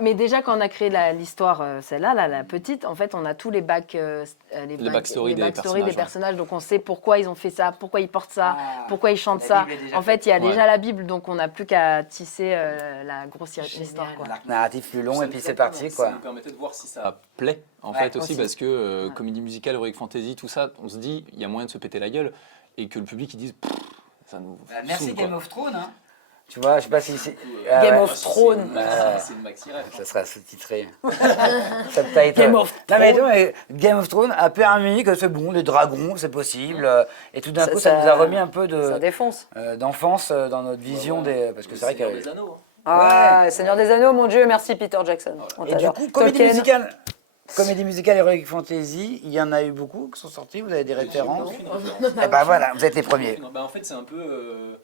Mais déjà, quand on a créé l'histoire, celle-là, la petite, en fait, on a tous les backstory des personnages, personnages. Donc, on sait pourquoi ils ont fait ça, pourquoi ils portent ça, Ah, pourquoi ils chantent la ça. Bible est déjà En fait, il y a faite. déjà la Bible, donc on n'a plus qu'à tisser la grosse histoire. Quoi. L'arc narratif plus long et puis c'est parti, Ça quoi. nous permettait de voir si ça plaît, en Ouais, fait, aussi, aussi. parce que comédie musicale, heroic fantasy, tout ça, on se dit, il y a moyen de se péter la gueule, et que le public, ils disent, pff, ça nous Merci saoule, Game quoi. of Thrones. Hein. Tu vois, je sais pas si c'est. Game ouais. of Thrones. C'est une maxi rêve. Ça sera sous-titré. Subtitle. Game of Non, mais Game of Thrones a permis que c'est bon, les dragons, c'est possible. Et tout d'un Ça- coup, ça ça- nous a remis un peu Ça défonce. d'enfance dans notre vision des. Parce que c'est vrai que. Ah, Seigneur des Anneaux, mon Dieu, merci Peter Jackson. On Et du t'adore. coup, comédie Tolkien. musicale. Comédie musicale Heroic Fantasy, il y en a eu beaucoup qui sont sortis, vous avez des références. Eh ben voilà, vous êtes les premiers. Bah, en fait, c'est un peu.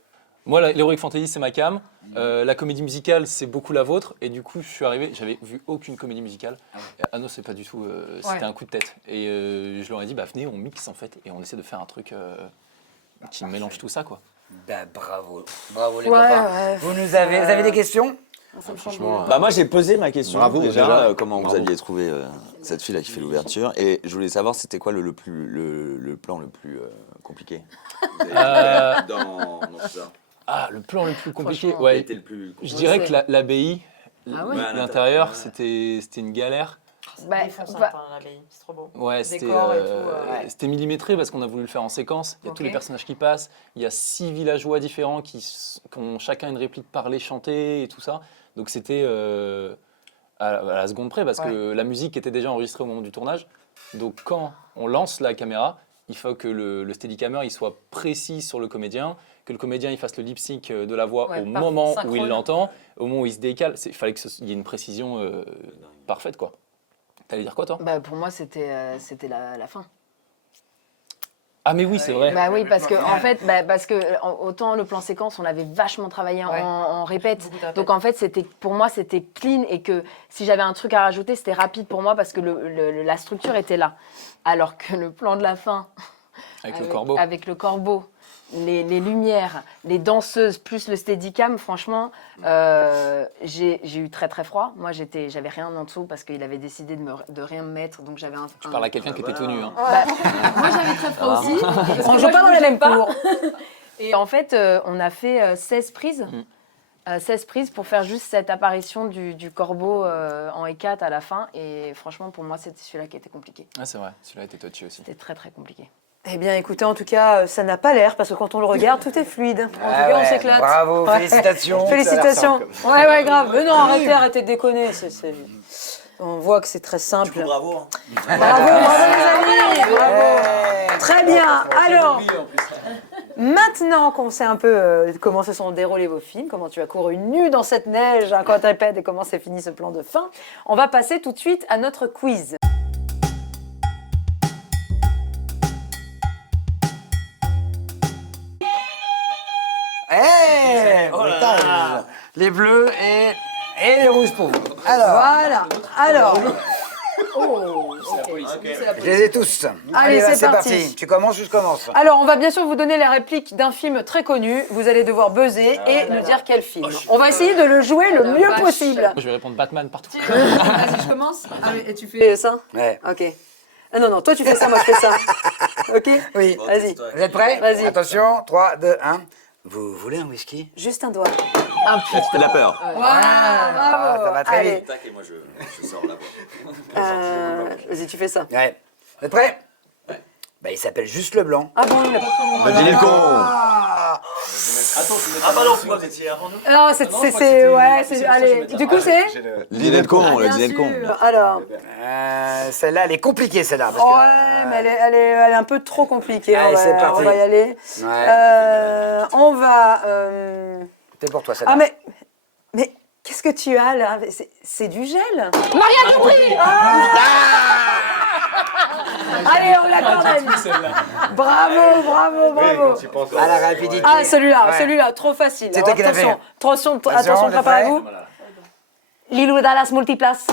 Moi, l'heroic fantasy, c'est ma cam. La comédie musicale, c'est beaucoup la vôtre. Et du coup, je suis arrivé, j'avais vu aucune comédie musicale. Ah non, c'est pas du tout. C'était un coup de tête. Et je leur ai dit, bah venez, on mixe en fait, et on essaie de faire un truc qui mélange tout ça, quoi. Bah bravo, bravo les Ouais, copains. ouais. Vous avez des questions? Franchement. Bah moi j'ai posé ma question Bravo, déjà, déjà. comment vous Bravo. aviez trouvé cette fille là qui fait l'ouverture et je voulais savoir c'était quoi le plan le plus compliqué vous avez fait dans tout ça. Ah, le plan le plus compliqué. Franchement, Quel Ouais, était le plus je dirais que l'abbaye, Ah ouais. l'intérieur, Ouais. c'était une galère. Bah, Défonce bah, un peu, l'abbaye, c'est trop beau. Ouais, c'était Décor et tout, c'était millimétré parce qu'on a voulu le faire en séquence. Il y a tous Ok. les personnages qui passent. Il y a 6 villageois différents qui ont chacun une réplique parlée, chantée et tout ça. Donc c'était à la seconde près parce que la musique était déjà enregistrée au moment du tournage. Donc quand on lance la caméra, il faut que le steadicammer il soit précis sur le comédien, que le comédien il fasse le lip sync de la voix au moment où il l'entend, au moment où il se décale. Il fallait qu'il y ait une précision parfaite, quoi. T'allais dire quoi, toi? Pour moi, c'était la fin. Ah mais oui, c'est vrai. Bah oui, parce que en fait, autant le plan séquence, on l'avait vachement travaillé en répète. Donc en fait, pour moi, c'était clean et que si j'avais un truc à rajouter, c'était rapide pour moi parce que la structure était là. Alors que le plan de la fin, Avec le corbeau. avec le corbeau, les lumières, les danseuses, plus le steadicam, franchement, j'ai eu très très froid. Moi, j'avais rien en dessous parce qu'il avait décidé de rien me mettre, donc j'avais Tu parles à quelqu'un qui était tout nu. Hein. Moi j'avais très froid aussi. On joue pas dans la même cour. Et en fait, on a fait 16 prises. 16 prises pour faire juste cette apparition du corbeau en E4 à la fin. Et franchement, pour moi, c'était celui-là qui était compliqué. Ah c'est vrai, celui-là était touchy aussi. C'était très très compliqué. Eh bien, écoutez, en tout cas, ça n'a pas l'air, parce que quand on le regarde, tout est fluide. En tout cas, on s'éclate. Bravo, Ouais. félicitations. Félicitations. Ouais, grave. Mais non, arrêtez de déconner. On voit que c'est très simple. Bravo. Hein. Bravo, les amis. Bravo. Très bien. Alors, maintenant qu'on sait un peu comment se sont déroulés vos films, comment tu as couru nu dans cette neige, un quadrupède et comment s'est fini ce plan de fin, on va passer tout de suite à notre quiz. Putain, les bleus et les rouges pour vous. Alors, Voilà. Alors, je les ai tous. Allez, bah, c'est parti. Tu commences ou je commence? Alors, on va bien sûr vous donner les répliques d'un film très connu. Vous allez devoir buzzer et nous dire quel film. On va essayer de le jouer le mieux possible. Moi je vais répondre Batman partout. Vas-y, je commence. Et tu fais. Fais ça? Ouais. Ok. Ah non, toi tu fais ça, moi je fais ça. Ok? Oui. Vas-y. Vous êtes prêts? Vas-y. Attention, 3, 2, 1. Vous voulez un whisky? Juste un doigt. C'était la peur. Ah, ça va très Allez. vite. Tac, et moi je sors la voix. Vas-y, tu fais ça. Ouais. Vous êtes prêts? Bah, il s'appelle Juste Leblanc. Ah bon, il a pas Le dîner de con. Ah pardon, vous étiez avant nous. Non, c'est. Allez, du coup, c'est. Le dîner de con, le dîner de con. Alors. Celle-là, elle est compliquée, celle-là. parce Ouais, que, mais elle est un peu trop compliquée. Allez, c'est parti. On va y aller. Ouais. On va. C'est pour toi, celle-là. Ah, mais qu'est-ce que tu as là? C'est du gel. Marianne Dupri. Allez, on l'accorde. Bravo. À la rapidité. Ah, celui-là, Ouais. celui-là, trop facile. C'est toi qui l'as fait. Attention, Attention, préparez-vous. Lilou Dallas Multiplace.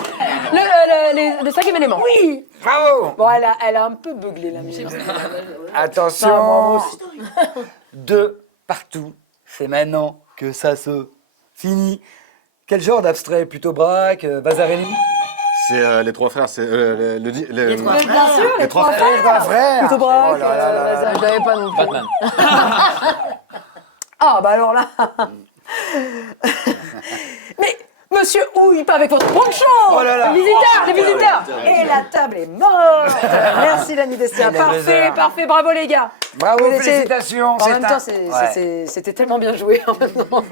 Le cinquième élément. Oui. Bravo. Bon, elle a un peu beuglé la musique. Attention. De partout. C'est maintenant que ça se finit. Quel genre d'abstrait? Plutôt braque, Vasarely? C'est les trois frères, c'est Bien sûr, les trois frères. Les trois frères. Plutôt braque. Oh là là là là. J'avais pas non plus. Batman. Ah, bah alors là. Mais, monsieur Houille, pas avec votre poncho. Oh là là. Les visiteurs. Et la table est morte. Merci, Lani Destia. Et les Parfait, buzzers. parfait. Bravo, les gars. Bravo, Vous étiez- félicitations. En même temps, Ouais. c'était tellement bien joué. En même temps.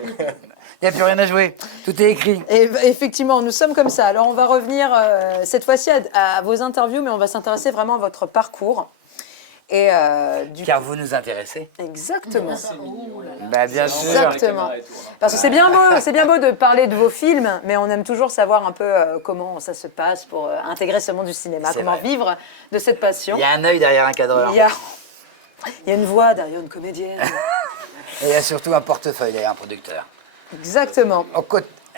Il n'y a plus rien à jouer. Tout est écrit. Et effectivement, nous sommes comme ça. Alors, on va revenir cette fois-ci à vos interviews, mais on va s'intéresser vraiment à votre parcours. Et Car vous nous intéressez. Exactement. Bah, bien sûr. Exactement. Parce que c'est bien beau de parler de vos films, mais on aime toujours savoir un peu comment ça se passe pour intégrer ce monde du cinéma, C'est comment vrai. vivre de cette passion. Il y a un œil derrière un cadreur. Il y a une voix derrière une comédienne. Et il y a surtout un portefeuille derrière un producteur. Exactement.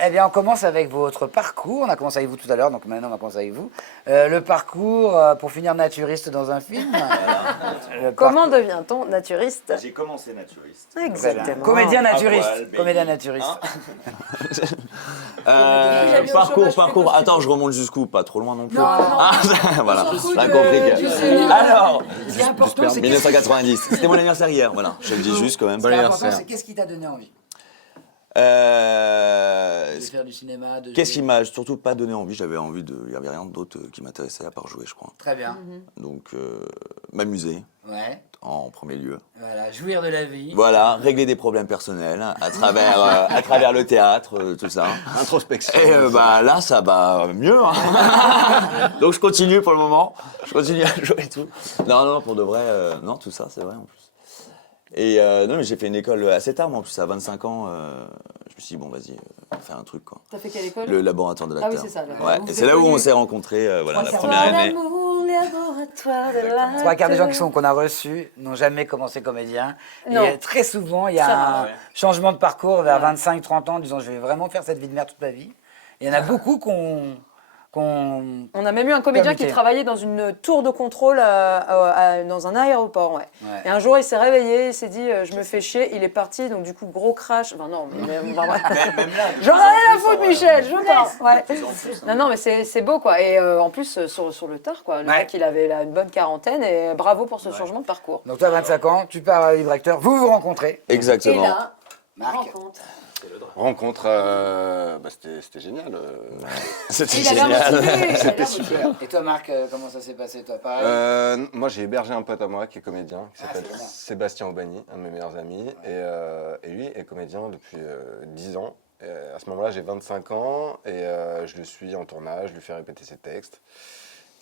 Eh bien, on commence avec votre parcours. On a commencé avec vous tout à l'heure, donc maintenant on va commencer avec vous. Le parcours pour finir naturiste dans un film. Comment devient-on naturiste? J'ai commencé naturiste. Exactement. Comédien naturiste. À poil, baby. Comédien naturiste. Parcours. Attends, je remonte jusqu'où? Pas trop loin non plus. Non. Ah, voilà, s'en fout la de- compliqué. du cinéma. Alors, Ce qui est important, c'est 1990. C'était mon anniversaire hier, voilà. Je le dis juste quand même. Bon anniversaire. Qu'est-ce qui t'a donné envie? Ce faire du cinéma, de Qu'est-ce qui jouer. m'a surtout pas donné envie? J'avais envie de. Il n'y avait rien d'autre qui m'intéressait à part jouer, je crois. Très bien. Donc, m'amuser Ouais. en premier lieu. Voilà, jouir de la vie. Voilà, régler des problèmes personnels à travers le théâtre, tout ça. Introspection. Et là, ça va mieux. Hein. Donc, je continue pour le moment. Je continue à jouer et tout. Non, pour de vrai, non, tout ça, c'est vrai en plus. Et non, mais j'ai fait une école assez tard, moi, en plus, à 25 ans. Je me suis dit, bon, vas-y, fais un truc, quoi. T'as fait quelle école? Le laboratoire de Ah l'acteur. oui, c'est ça, d'accord. Ouais, Vous et êtes c'est là où on connus. s'est rencontrés, voilà, la Trois première année. d'amour, laboratoire de l'acteur. Trois quarts des gens qu'on a reçus n'ont jamais commencé comédien. Non. Et très souvent, il y Très a rare, un changement de parcours vers 25-30 ans, en disant je vais vraiment faire cette vie de merde toute ma vie. Il y en a beaucoup qu'on On a même eu un comédien qui Comité. travaillait dans une tour de contrôle dans un aéroport. Ouais. Ouais. Et un jour, il s'est réveillé, il s'est dit je me fais chier, il est parti, donc du coup, gros crash. Enfin, non, mais enfin, bref. Même là. J'en ai rien à foutre, Michel, je pars. Ouais. Non, mais c'est beau, quoi. Et en plus, sur le tard, quoi. Le Ouais. mec, il avait là, une bonne quarantaine et bravo pour ce changement de parcours. Donc toi, 25 ans, tu pars à libre acteur, vous vous rencontrez. Exactement. Et là, Marc. rencontre. Rencontre, c'était génial. C'était Il avait un génial. motivé. C'était super. Et toi, Marc, comment ça s'est passé, toi, pareil? Moi, j'ai hébergé un pote à moi qui est comédien, qui Ah, s'appelle c'est bien. Sébastien Aubagny, un de mes meilleurs amis. Et lui est comédien depuis 10 ans. Et à ce moment-là, j'ai 25 ans et je le suis en tournage, je lui fais répéter ses textes.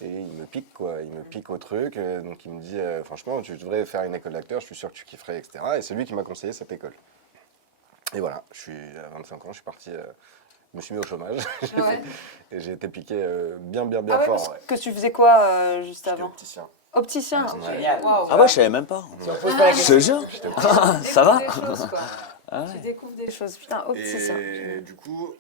Et il me pique, quoi. Il me pique au truc. Donc, il me dit, franchement, tu devrais faire une école d'acteur, je suis sûr que tu kifferais, etc. Et c'est lui qui m'a conseillé cette école. Et voilà, je suis à 25 ans, je suis parti, je me suis mis au chômage. Ouais. Et j'ai été piqué bien Ah ouais, fort. parce Ouais. que tu faisais quoi juste J'étais avant? opticien. Opticien. Ouais. Génial. Waouh. Ah ouais, je savais même pas. Si on pose pas la Je question. te jure. J'étais opticien. Ça va? Des choses, quoi. Ah ouais. Tu découvres des choses. Putain, opticien. Et du coup,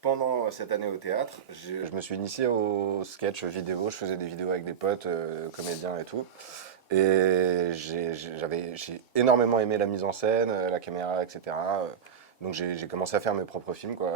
pendant cette année au théâtre, je me suis initié au sketch vidéo. Je faisais des vidéos avec des potes, comédiens et tout. Et j'ai énormément aimé la mise en scène, la caméra, etc. Donc j'ai commencé à faire mes propres films, quoi.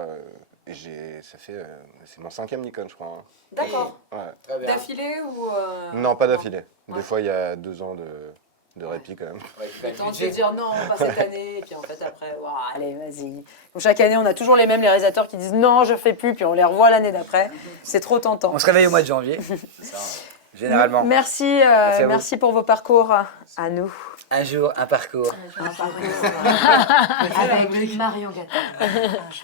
Et c'est mon 5e Nikon, je crois. Hein. D'accord. Ouais. Très bien. D'affilée ou Non, pas d'affilée. Ouais. Des fois, il y a 2 ans de répit quand même. Ouais, tu vas le être temps de se budget. dire non, pas cette année, et puis en fait après, waouh, allez, vas-y. Donc chaque année, on a toujours les mêmes, les réalisateurs qui disent non, je fais plus, puis on les revoit l'année d'après. C'est trop tentant. On se réveille au mois de janvier. C'est ça, généralement. Merci, à vous. merci pour vos parcours à nous. Un jour, un parcours. Avec Marion Gattaz.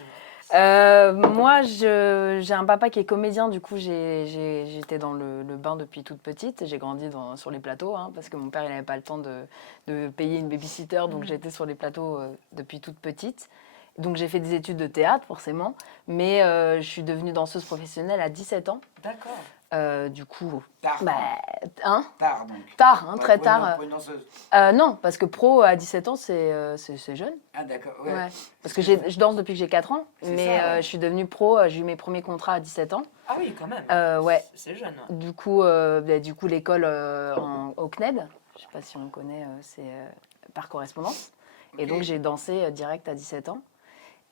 Moi, j'ai un papa qui est comédien, du coup, j'étais dans le bain depuis toute petite. J'ai grandi sur les plateaux, hein, parce que mon père, il n'avait pas le temps de payer une babysitter, donc j'étais sur les plateaux depuis toute petite. Donc j'ai fait des études de théâtre, forcément, mais je suis devenue danseuse professionnelle à 17 ans. D'accord. Du coup, Tard. Tard, donc. tard, hein, Ouais, très pour tard. une- pour une danseuse. Non, parce que pro à 17 ans, c'est jeune. Ah, d'accord. Ouais. Ouais. Parce que je danse depuis que j'ai 4 ans, C'est mais ça, ouais. je suis devenue pro, j'ai eu mes premiers contrats à 17 ans. Ah oui, quand même. Ouais. C'est jeune. Ouais. Du coup, l'école au CNED, je sais pas si on connaît, c'est par correspondance. Et donc, j'ai dansé direct à 17 ans.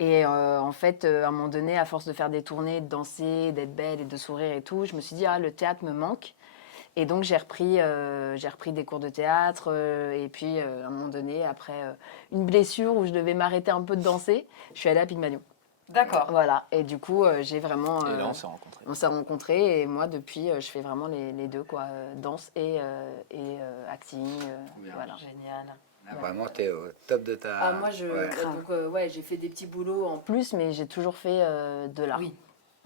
Et en fait, à un moment donné, à force de faire des tournées, de danser, d'être belle et de sourire et tout, je me suis dit, ah, le théâtre me manque. Et donc, j'ai repris des cours de théâtre. Et puis, à un moment donné, après une blessure où je devais m'arrêter un peu de danser, je suis allée à Pygmalion. D'accord. Voilà. Et du coup, j'ai vraiment... Et là, on s'est rencontrés. On s'est rencontrés et moi, depuis, je fais vraiment les deux, quoi. Danse et acting. Voilà. Génial. Ah, vraiment, t'es au top de ta... Ah, moi, Ouais. ouais, j'ai fait des petits boulots en Plus, mais j'ai toujours fait de l'art. Oui.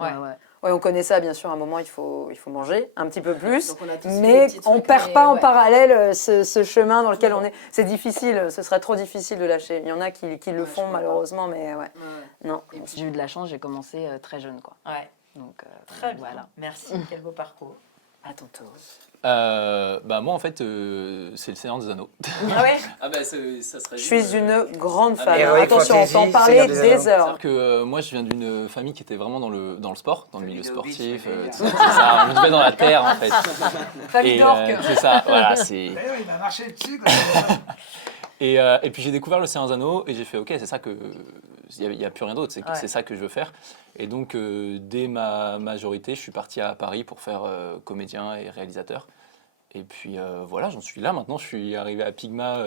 Ouais, Ouais. ouais. Ouais, on connaît ça, bien sûr. À un moment, il faut manger un petit peu plus. Donc, on a tous fait Mais des petits on trucs, perd mais pas en ouais. parallèle ce chemin dans lequel on est. C'est difficile, ce serait trop difficile de lâcher. Il y en a qui le je font comprends. malheureusement, mais ouais. Ouais. Non. Et puis, J'ai eu de la chance, j'ai commencé très jeune, quoi. Ouais. Donc, Très bien. voilà. Merci. Quel beau parcours. À ton tour. Moi, en fait, c'est le Seigneur des Anneaux. Ah ouais. Ah bah, ça serait. Je suis une grande fan. Heroic Attention, on Fantasy, peut en parler Seigneur des des Anneaux. heures. C'est-à-dire que moi, je viens d'une famille qui était vraiment dans le sport, dans le milieu Vidéo Beach, sportif. ouais, Tout ça, c'est ça. On vivait dans la terre, en fait. Famille d'orques. C'est ça, voilà. C'est... Il m'a marché dessus, quoi. Et puis j'ai découvert le Seigneur des Anneaux et j'ai fait ok, c'est ça que il y a plus rien d'autre, c'est ça que je veux faire. Et donc dès ma majorité, je suis parti à Paris pour faire comédien et réalisateur. Et puis voilà, j'en suis là maintenant. Je suis arrivé à Pygma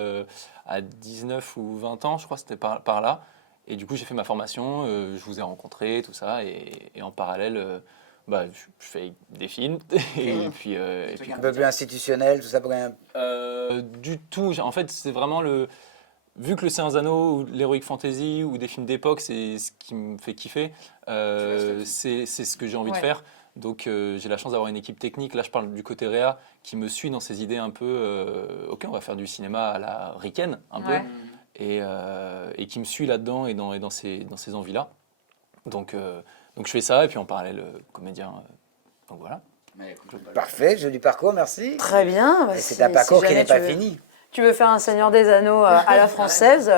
à 19 ou 20 ans, je crois, c'était par là. Et du coup, j'ai fait ma formation, je vous ai rencontré, tout ça, et en parallèle, je fais des films. Et puis, Un peu plus institutionnel, tout ça pour gagner du tout. En fait, c'est vraiment le. Vu que le Seigneur des Anneaux ou l'Heroic Fantasy ou des films d'époque, c'est ce qui me fait kiffer, c'est ce que j'ai envie de faire. Donc j'ai la chance d'avoir une équipe technique, là je parle du côté réa, qui me suit dans ces idées un peu, ok on va faire du cinéma à la ricaine un peu, et qui me suit là-dedans et dans ces envies-là. Donc je fais ça et puis en parallèle comédien, donc voilà. Parfait, joli parcours, merci. Très bien. Et c'est un parcours qui n'est pas fini. Tu veux faire un Seigneur des Anneaux à la française,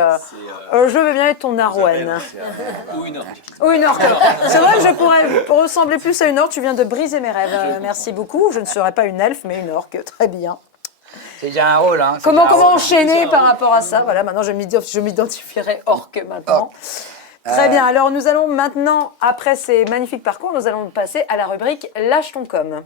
je veux bien être ton Arwen. Ou une heure. Ou une orque. C'est vrai que je pourrais ressembler plus à une orque, tu viens de briser mes rêves. Merci beaucoup. Je ne serai pas une elfe, mais une orque. Très bien. C'est déjà un rôle, hein. Comment enchaîner par rapport à ça? Voilà, maintenant je m'identifierai orque maintenant. Très bien, alors nous allons maintenant, après ces magnifiques parcours, nous allons passer à la rubrique Lâche ton com.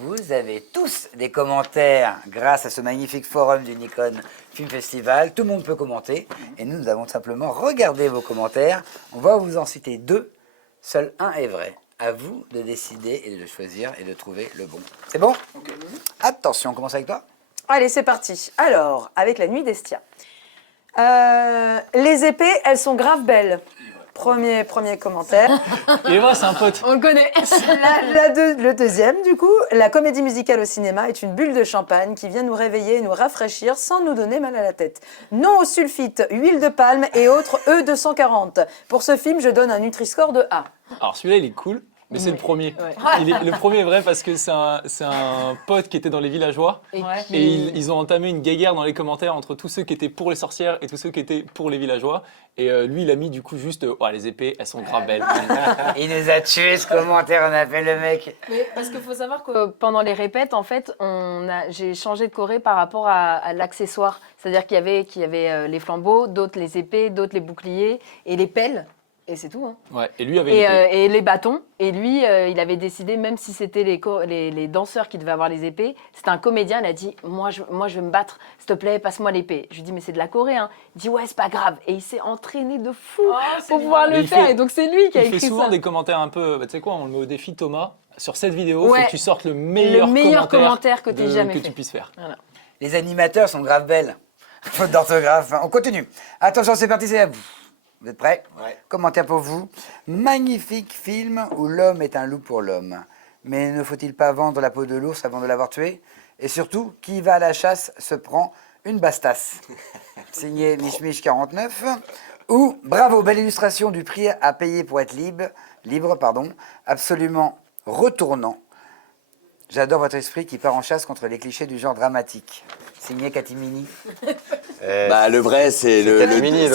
Vous avez tous des commentaires grâce à ce magnifique forum du Nikon Film Festival. Tout le monde peut commenter et nous avons simplement regardé vos commentaires. On va vous en citer 2. Seul un est vrai. À vous de décider et de choisir et de trouver le bon. C'est bon? Attention, on commence avec toi. Allez, c'est parti. Alors, avec La Nuit d'Estia. Les épées, elles sont grave belles. Premier commentaire. Et voilà, c'est un pote. On le connaît. Le deuxième, du coup, la comédie musicale au cinéma est une bulle de champagne qui vient nous réveiller et nous rafraîchir sans nous donner mal à la tête. Non au sulfite, huile de palme et autres E240. Pour ce film, je donne un Nutri-Score de A. Alors celui-là, il est cool. Mais c'est le premier. Le premier est vrai parce que c'est un pote qui était dans les villageois. Et Et ils ont entamé une guéguerre dans les commentaires entre tous ceux qui étaient pour les sorcières et tous ceux qui étaient pour les villageois. Et lui, il a mis du coup juste les épées, elles sont grave belles. Il nous a tué ce commentaire, on appelle le mec. Mais parce qu'il faut savoir que pendant les répètes, en fait, j'ai changé de choré par rapport à l'accessoire. C'est-à-dire qu'il y avait les flambeaux, d'autres les épées, d'autres les boucliers et les pelles. Et c'est tout. Hein. Ouais, et lui avait une épée. Et les bâtons. Et lui, il avait décidé, même si c'était les danseurs qui devaient avoir les épées, c'était un comédien, il a dit moi je vais me battre, s'il te plaît, passe-moi l'épée. Je lui dis mais c'est de la Corée. Hein. Il dit ouais, c'est pas grave. Et il s'est entraîné de fou pour pouvoir le faire. Et donc c'est lui qui a écrit ça. Il fait souvent des commentaires un peu. Tu sais quoi, on le met au défi, Thomas. Sur cette vidéo, il faut que tu sortes le meilleur commentaire que tu aies jamais fait. Que tu puisses faire. Voilà. Les animateurs sont grave belles. Faute d'orthographe. On continue. Attention, c'est parti, c'est à vous. Vous êtes prêts? Ouais. Commentaire pour vous. Magnifique film où l'homme est un loup pour l'homme. Mais ne faut-il pas vendre la peau de l'ours avant de l'avoir tué? Et surtout, qui va à la chasse se prend une bastasse. Signé Mich 49. Ou bravo, belle illustration du prix à payer pour être libre, absolument retournant. J'adore votre esprit qui part en chasse contre les clichés du genre dramatique. Signé Katimini. Le vrai, c'est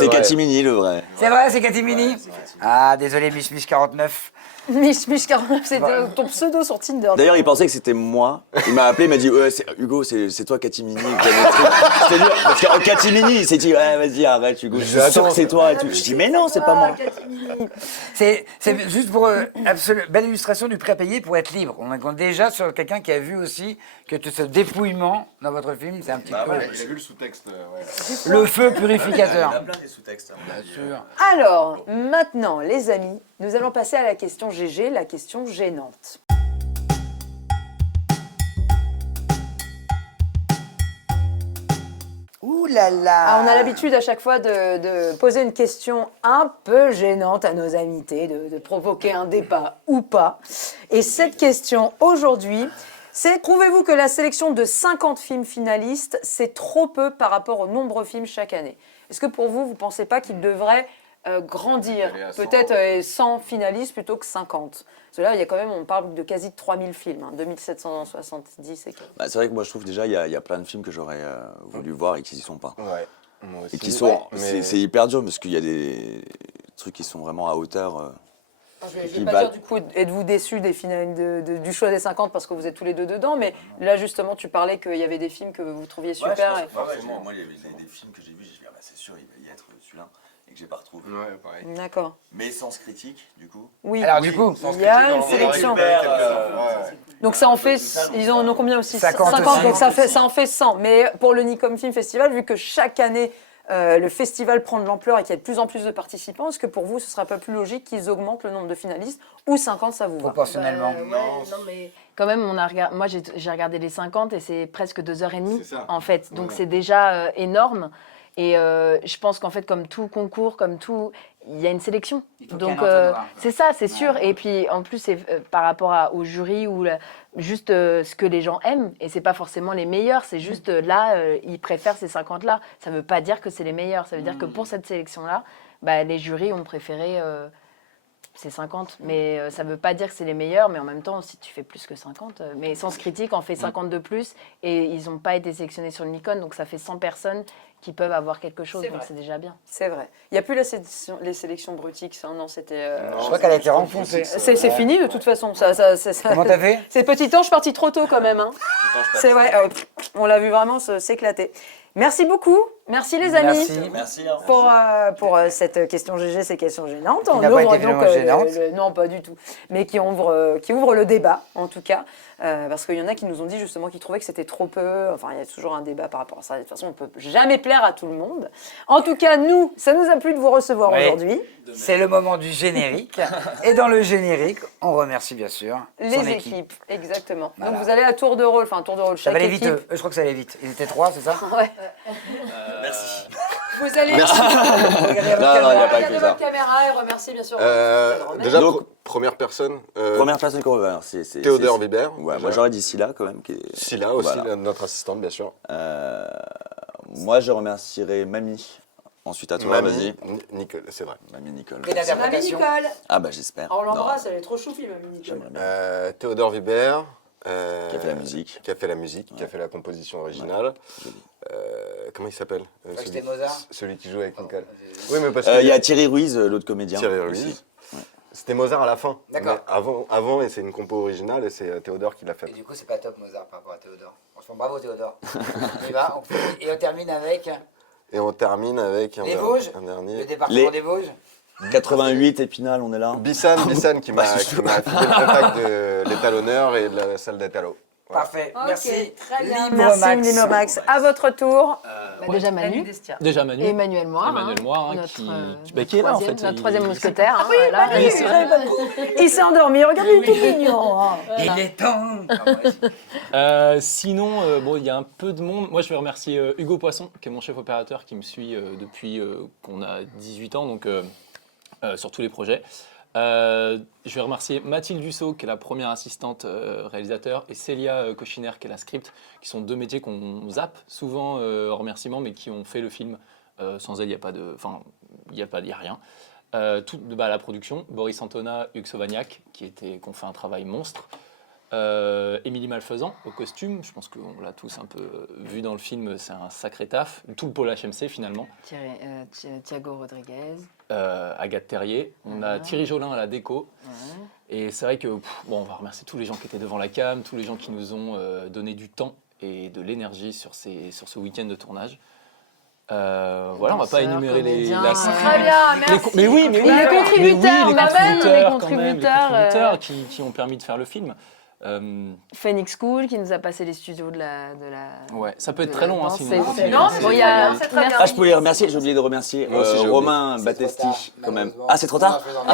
Katimini, le vrai. C'est vrai, c'est Katimini. Ah, désolé, Mich 49. Mich 49, c'est ton pseudo sur Tinder. D'ailleurs, il pensait que c'était moi. Il m'a appelé, il m'a dit Hugo, c'est toi Katimini. C'était dur. Parce que Katimini, il s'est dit vas-y, arrête, Hugo. Je suis sûr que c'est toi et tout. Je dis mais non, c'est pas moi. C'est juste pour belle illustration du prêt à payer pour être libre. On est déjà sur quelqu'un qui a vu aussi que ce dépouillement dans votre film, c'est un petit peu. Ouais, j'ai vu le sous-texte. Le feu purificateur. Il y a plein des sous-textes. Bien sûr. Alors, maintenant, les amis, nous allons passer à la question GG, la question gênante. Ouh là là. On a l'habitude à chaque fois de poser une question un peu gênante à nos invités, de provoquer un débat ou pas. Et cette question aujourd'hui, c'est trouvez-vous que la sélection de 50 films finalistes, c'est trop peu par rapport au nombre de films chaque année? Est-ce que pour vous, vous ne pensez pas qu'il devrait grandir, peut-être 100 finalistes plutôt que 50? Parce que là, il y a quand même, on parle de quasi 3000 films, 2770 et quelques. C'est vrai que moi je trouve déjà il y a plein de films que j'aurais voulu voir et qui n'y sont pas. Ouais. Moi aussi. Et qui sont, c'est hyper dur parce qu'il y a des trucs qui sont vraiment à hauteur. Je vais qui pas va- dire du coup, êtes-vous déçu des du choix des 50 parce que vous êtes tous les deux dedans, mais là justement tu parlais qu'il y avait des films que vous trouviez super. Ouais, forcément. Moi, il y avait des films que j'ai vus, j'ai dit, ah bah, c'est sûr, il va y être celui-là, et que j'ai pas retrouvé. Ouais, pareil. D'accord. Mais Sens Critique, du coup. Oui. Alors du coup, il y a une sélection. Donc ça en fait, ils en ont combien aussi 50 aussi. donc ça en fait 100. Mais pour le Nikon Film Festival, vu que chaque année le festival prend de l'ampleur et qu'il y a de plus en plus de participants, est-ce que pour vous ce sera pas plus logique qu'ils augmentent le nombre de finalistes ou 50 ça vous va? proportionnellement. Non, mais Quand même, moi j'ai regardé les 50 et c'est presque 2h30 C'est ça. en fait. Donc Ouais. c'est déjà énorme. Et je pense qu'en fait, comme tout concours, comme tout, il y a une sélection. Il faut qu'il y ait Donc un entonnoir. c'est ça, c'est sûr. Et puis en plus, c'est par rapport au jury ou juste ce que les gens aiment. Et c'est pas forcément les meilleurs. C'est juste là, ils préfèrent ces 50-là. Ça veut pas dire que c'est les meilleurs. Ça veut dire que pour cette sélection-là, bah, les jurys ont préféré ces 50. Mais ça veut pas dire que c'est les meilleurs. Mais en même temps, si tu fais plus que 50, mais Sens Critique en fait 50 de plus. Et ils n'ont pas été sélectionnés sur le Nikon. Donc ça fait 100 personnes qui peuvent avoir quelque chose. C'est Donc vrai. c'est déjà bien. C'est vrai. Il n'y a plus les sélections Brutix, hein, non, c'était... Je crois qu'elle a été renfoncée. C'est fini de toute façon. Comment t'as fait? C'est petit ange parti trop tôt quand même. Hein. C'est vrai, on l'a vu vraiment s'éclater. Merci beaucoup. Merci les amis. Merci. Merci. Pour cette question GG, ces questions gênantes. Qui n'a pas été vraiment gênante. Non, pas du tout. Mais qui ouvre le débat, en tout cas. Parce qu'il y en a qui nous ont dit justement qu'ils trouvaient que c'était trop peu. Enfin, il y a toujours un débat par rapport à ça. De toute façon, on ne peut jamais plaire à tout le monde. En tout cas, nous, ça nous a plu de vous recevoir Oui. aujourd'hui. C'est le moment du générique. Et dans le générique, on remercie bien sûr son Les équipe. équipes, exactement. Voilà. Donc vous allez à tour de rôle, enfin tour de rôle, Ça chaque va aller vite. équipe. Je crois que ça allait vite. Ils étaient 3, c'est ça? Ouais. Merci. Vous allez Merci. regardez Non, non, il n'y a pas que regardez ça. votre caméra et remerciez bien sûr. Déjà, Donc, première personne. Première personne qu'on va voir, c'est Théodore Vibert. Ouais, déjà. moi j'aurais dit Scylla quand même. Scylla aussi, Voilà. notre assistante, bien sûr. Moi je remercierais Mamie. Ensuite à toi, vas-y. Nicole, c'est vrai. Mamie Nicole. Et Mamie l'interprétation. Nicole. Ah bah j'espère. On Non, l'embrasse, elle est trop choupi, Mamie Nicole. J'aimerais bien. Théodore Vibert. Qui a fait la musique. Qui a fait la musique, qui a fait la composition originale. Joli. Comment il s'appelle que c'était Mozart. Celui qui joue avec Nicole. Oui, mais parce Il y que a Thierry Ruiz, l'autre comédien. Thierry aussi. Ruiz. C'était Mozart à la fin. D'accord. Mais avant, et c'est une compo originale, et c'est Théodore qui l'a fait. Et du coup, c'est pas top Mozart par rapport à Théodore. Franchement, bravo Théodore. On y va, et on termine avec Et on termine avec les Vosges, un dernier. le département Les- des Vosges. 88, Épinal, on est là. Bissan qui m'a filé le contact de l'étalonneur et de la salle d'étalot. Voilà. Parfait, Ok, merci. très bien. Libre Merci Max. Libre Max. À votre tour. Bah, déjà Manu. Déjà Manu. Et Emmanuel Moir. Emmanuel Moir, hein, notre, qui est là en troisième- fait. Notre Il- troisième il- mousquetaire. hein, Oui, voilà. Manu, il s'est endormi. Regardez, il est tout mignon. hein. Il est temps. Sinon, bon, il y a un peu de monde. Moi, je vais remercier Hugo Poisson, qui est mon chef opérateur, qui me suit depuis qu'on a 18 ans, donc sur tous les projets. Je vais remercier Mathilde Dussault, qui est la première assistante réalisateur, et Célia Cochiner, qui est la script, qui sont deux métiers qu'on zappe souvent en remerciement, mais qui ont fait le film. Sans elle, il n'y a pas de, enfin, il y a rien. La production, Boris Antona, Hugues Sauvagnac, qui ont fait un travail monstre. Émilie Malfaisant au costume, je pense qu'on l'a tous un peu vu dans le film, c'est un sacré taf. Tout le pôle HMC finalement. Thiago Rodriguez. Agathe Terrier, on a Thierry Jolin à la déco. Et c'est vrai que on va remercier tous les gens qui étaient devant la cam, tous les gens qui nous ont donné du temps et de l'énergie sur ce week-end de tournage. Voilà, on va pas Danseurs, énumérer comédiens, Très bien, merci. mais oui, Et les contributeurs, les bah ouais, les contributeurs contributeurs, qui ont permis de faire le film. Phoenix School qui nous a passé les studios de la. Ouais, ça peut être très long, hein, Non, sinon. c'est- Non, Bon, c'est il y a- très bien, c'est très bien. Ah, je peux les remercier, j'ai oublié de remercier Moi aussi, j'ai Romain C'est Battesti, trop tard, quand même. malheureusement. Ah, c'est trop tard Non,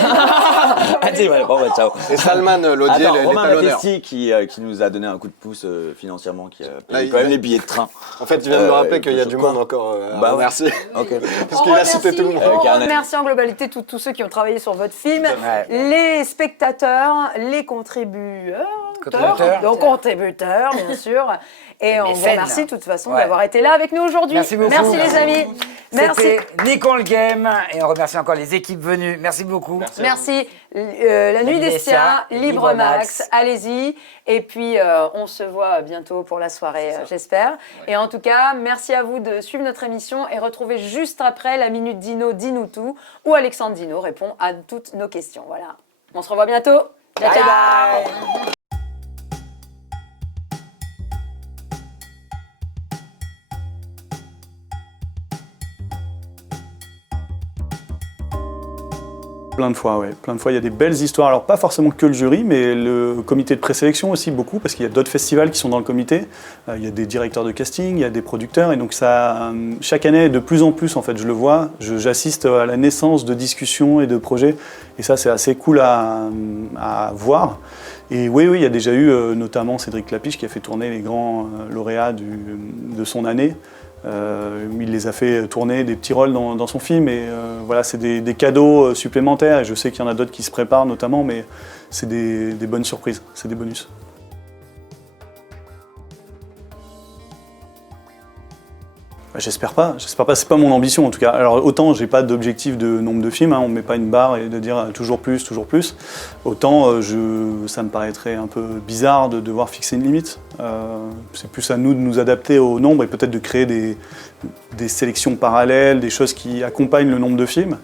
Ah, dis, ouais, bon, bah, ciao. Et Salman Lodier, Attends, Romain l'étalonneur. Battesti qui nous a donné un coup de pouce financièrement, qui a Là, payé il- quand même les billets de train. En fait, tu viens de me rappeler qu'il y a je du crois. monde encore à Bah ouais. remercier. Ok. Parce qu'il a cité tout le monde. On Carnet. remercie en globalité tous ceux qui ont travaillé sur votre film, Ouais. les spectateurs, les contributeurs, Contributeurs. donc contributeurs bien sûr, et on vous mécènes. remercie de toute façon Ouais. d'avoir été là avec nous aujourd'hui. Merci beaucoup. Merci les amis. Merci. C'était Nikon le Game et on remercie encore les équipes venues. Merci beaucoup. Merci. La Nuit d'Estia, Libre Max, allez-y. Et puis, on se voit bientôt pour la soirée, j'espère. Et en tout cas, merci à vous de suivre notre émission et retrouvez juste après la Minute Dino, dis-nous tout, où Alexandre Dino répond à toutes nos questions. Voilà. On se revoit bientôt. Ciao, Bye ciao. bye. Plein de fois, ouais. Plein de fois, il y a des belles histoires. Alors, pas forcément que le jury, mais le comité de présélection aussi, beaucoup, parce qu'il y a d'autres festivals qui sont dans le comité. Il y a des directeurs de casting, il y a des producteurs, et donc ça, chaque année, de plus en plus, en fait, je le vois. J'assiste à la naissance de discussions et de projets, et ça, c'est assez cool à voir. Et oui, il y a déjà eu notamment Cédric Clapiche qui a fait tourner les grands lauréats de son année. Il les a fait tourner des petits rôles dans son film et voilà, c'est des cadeaux supplémentaires et je sais qu'il y en a d'autres qui se préparent notamment, mais c'est des bonnes surprises, c'est des bonus. J'espère pas, c'est pas mon ambition en tout cas. Alors autant j'ai pas d'objectif de nombre de films, hein, on met pas une barre et de dire toujours plus, autant ça me paraîtrait un peu bizarre de devoir fixer une limite. C'est plus à nous de nous adapter au nombre et peut-être de créer des sélections parallèles, des choses qui accompagnent le nombre de films.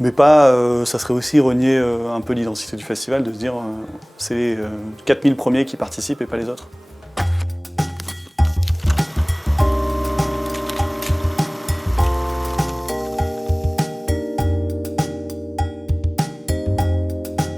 Mais pas, ça serait aussi renier un peu l'identité du festival de se dire c'est les 4000 premiers qui participent et pas les autres.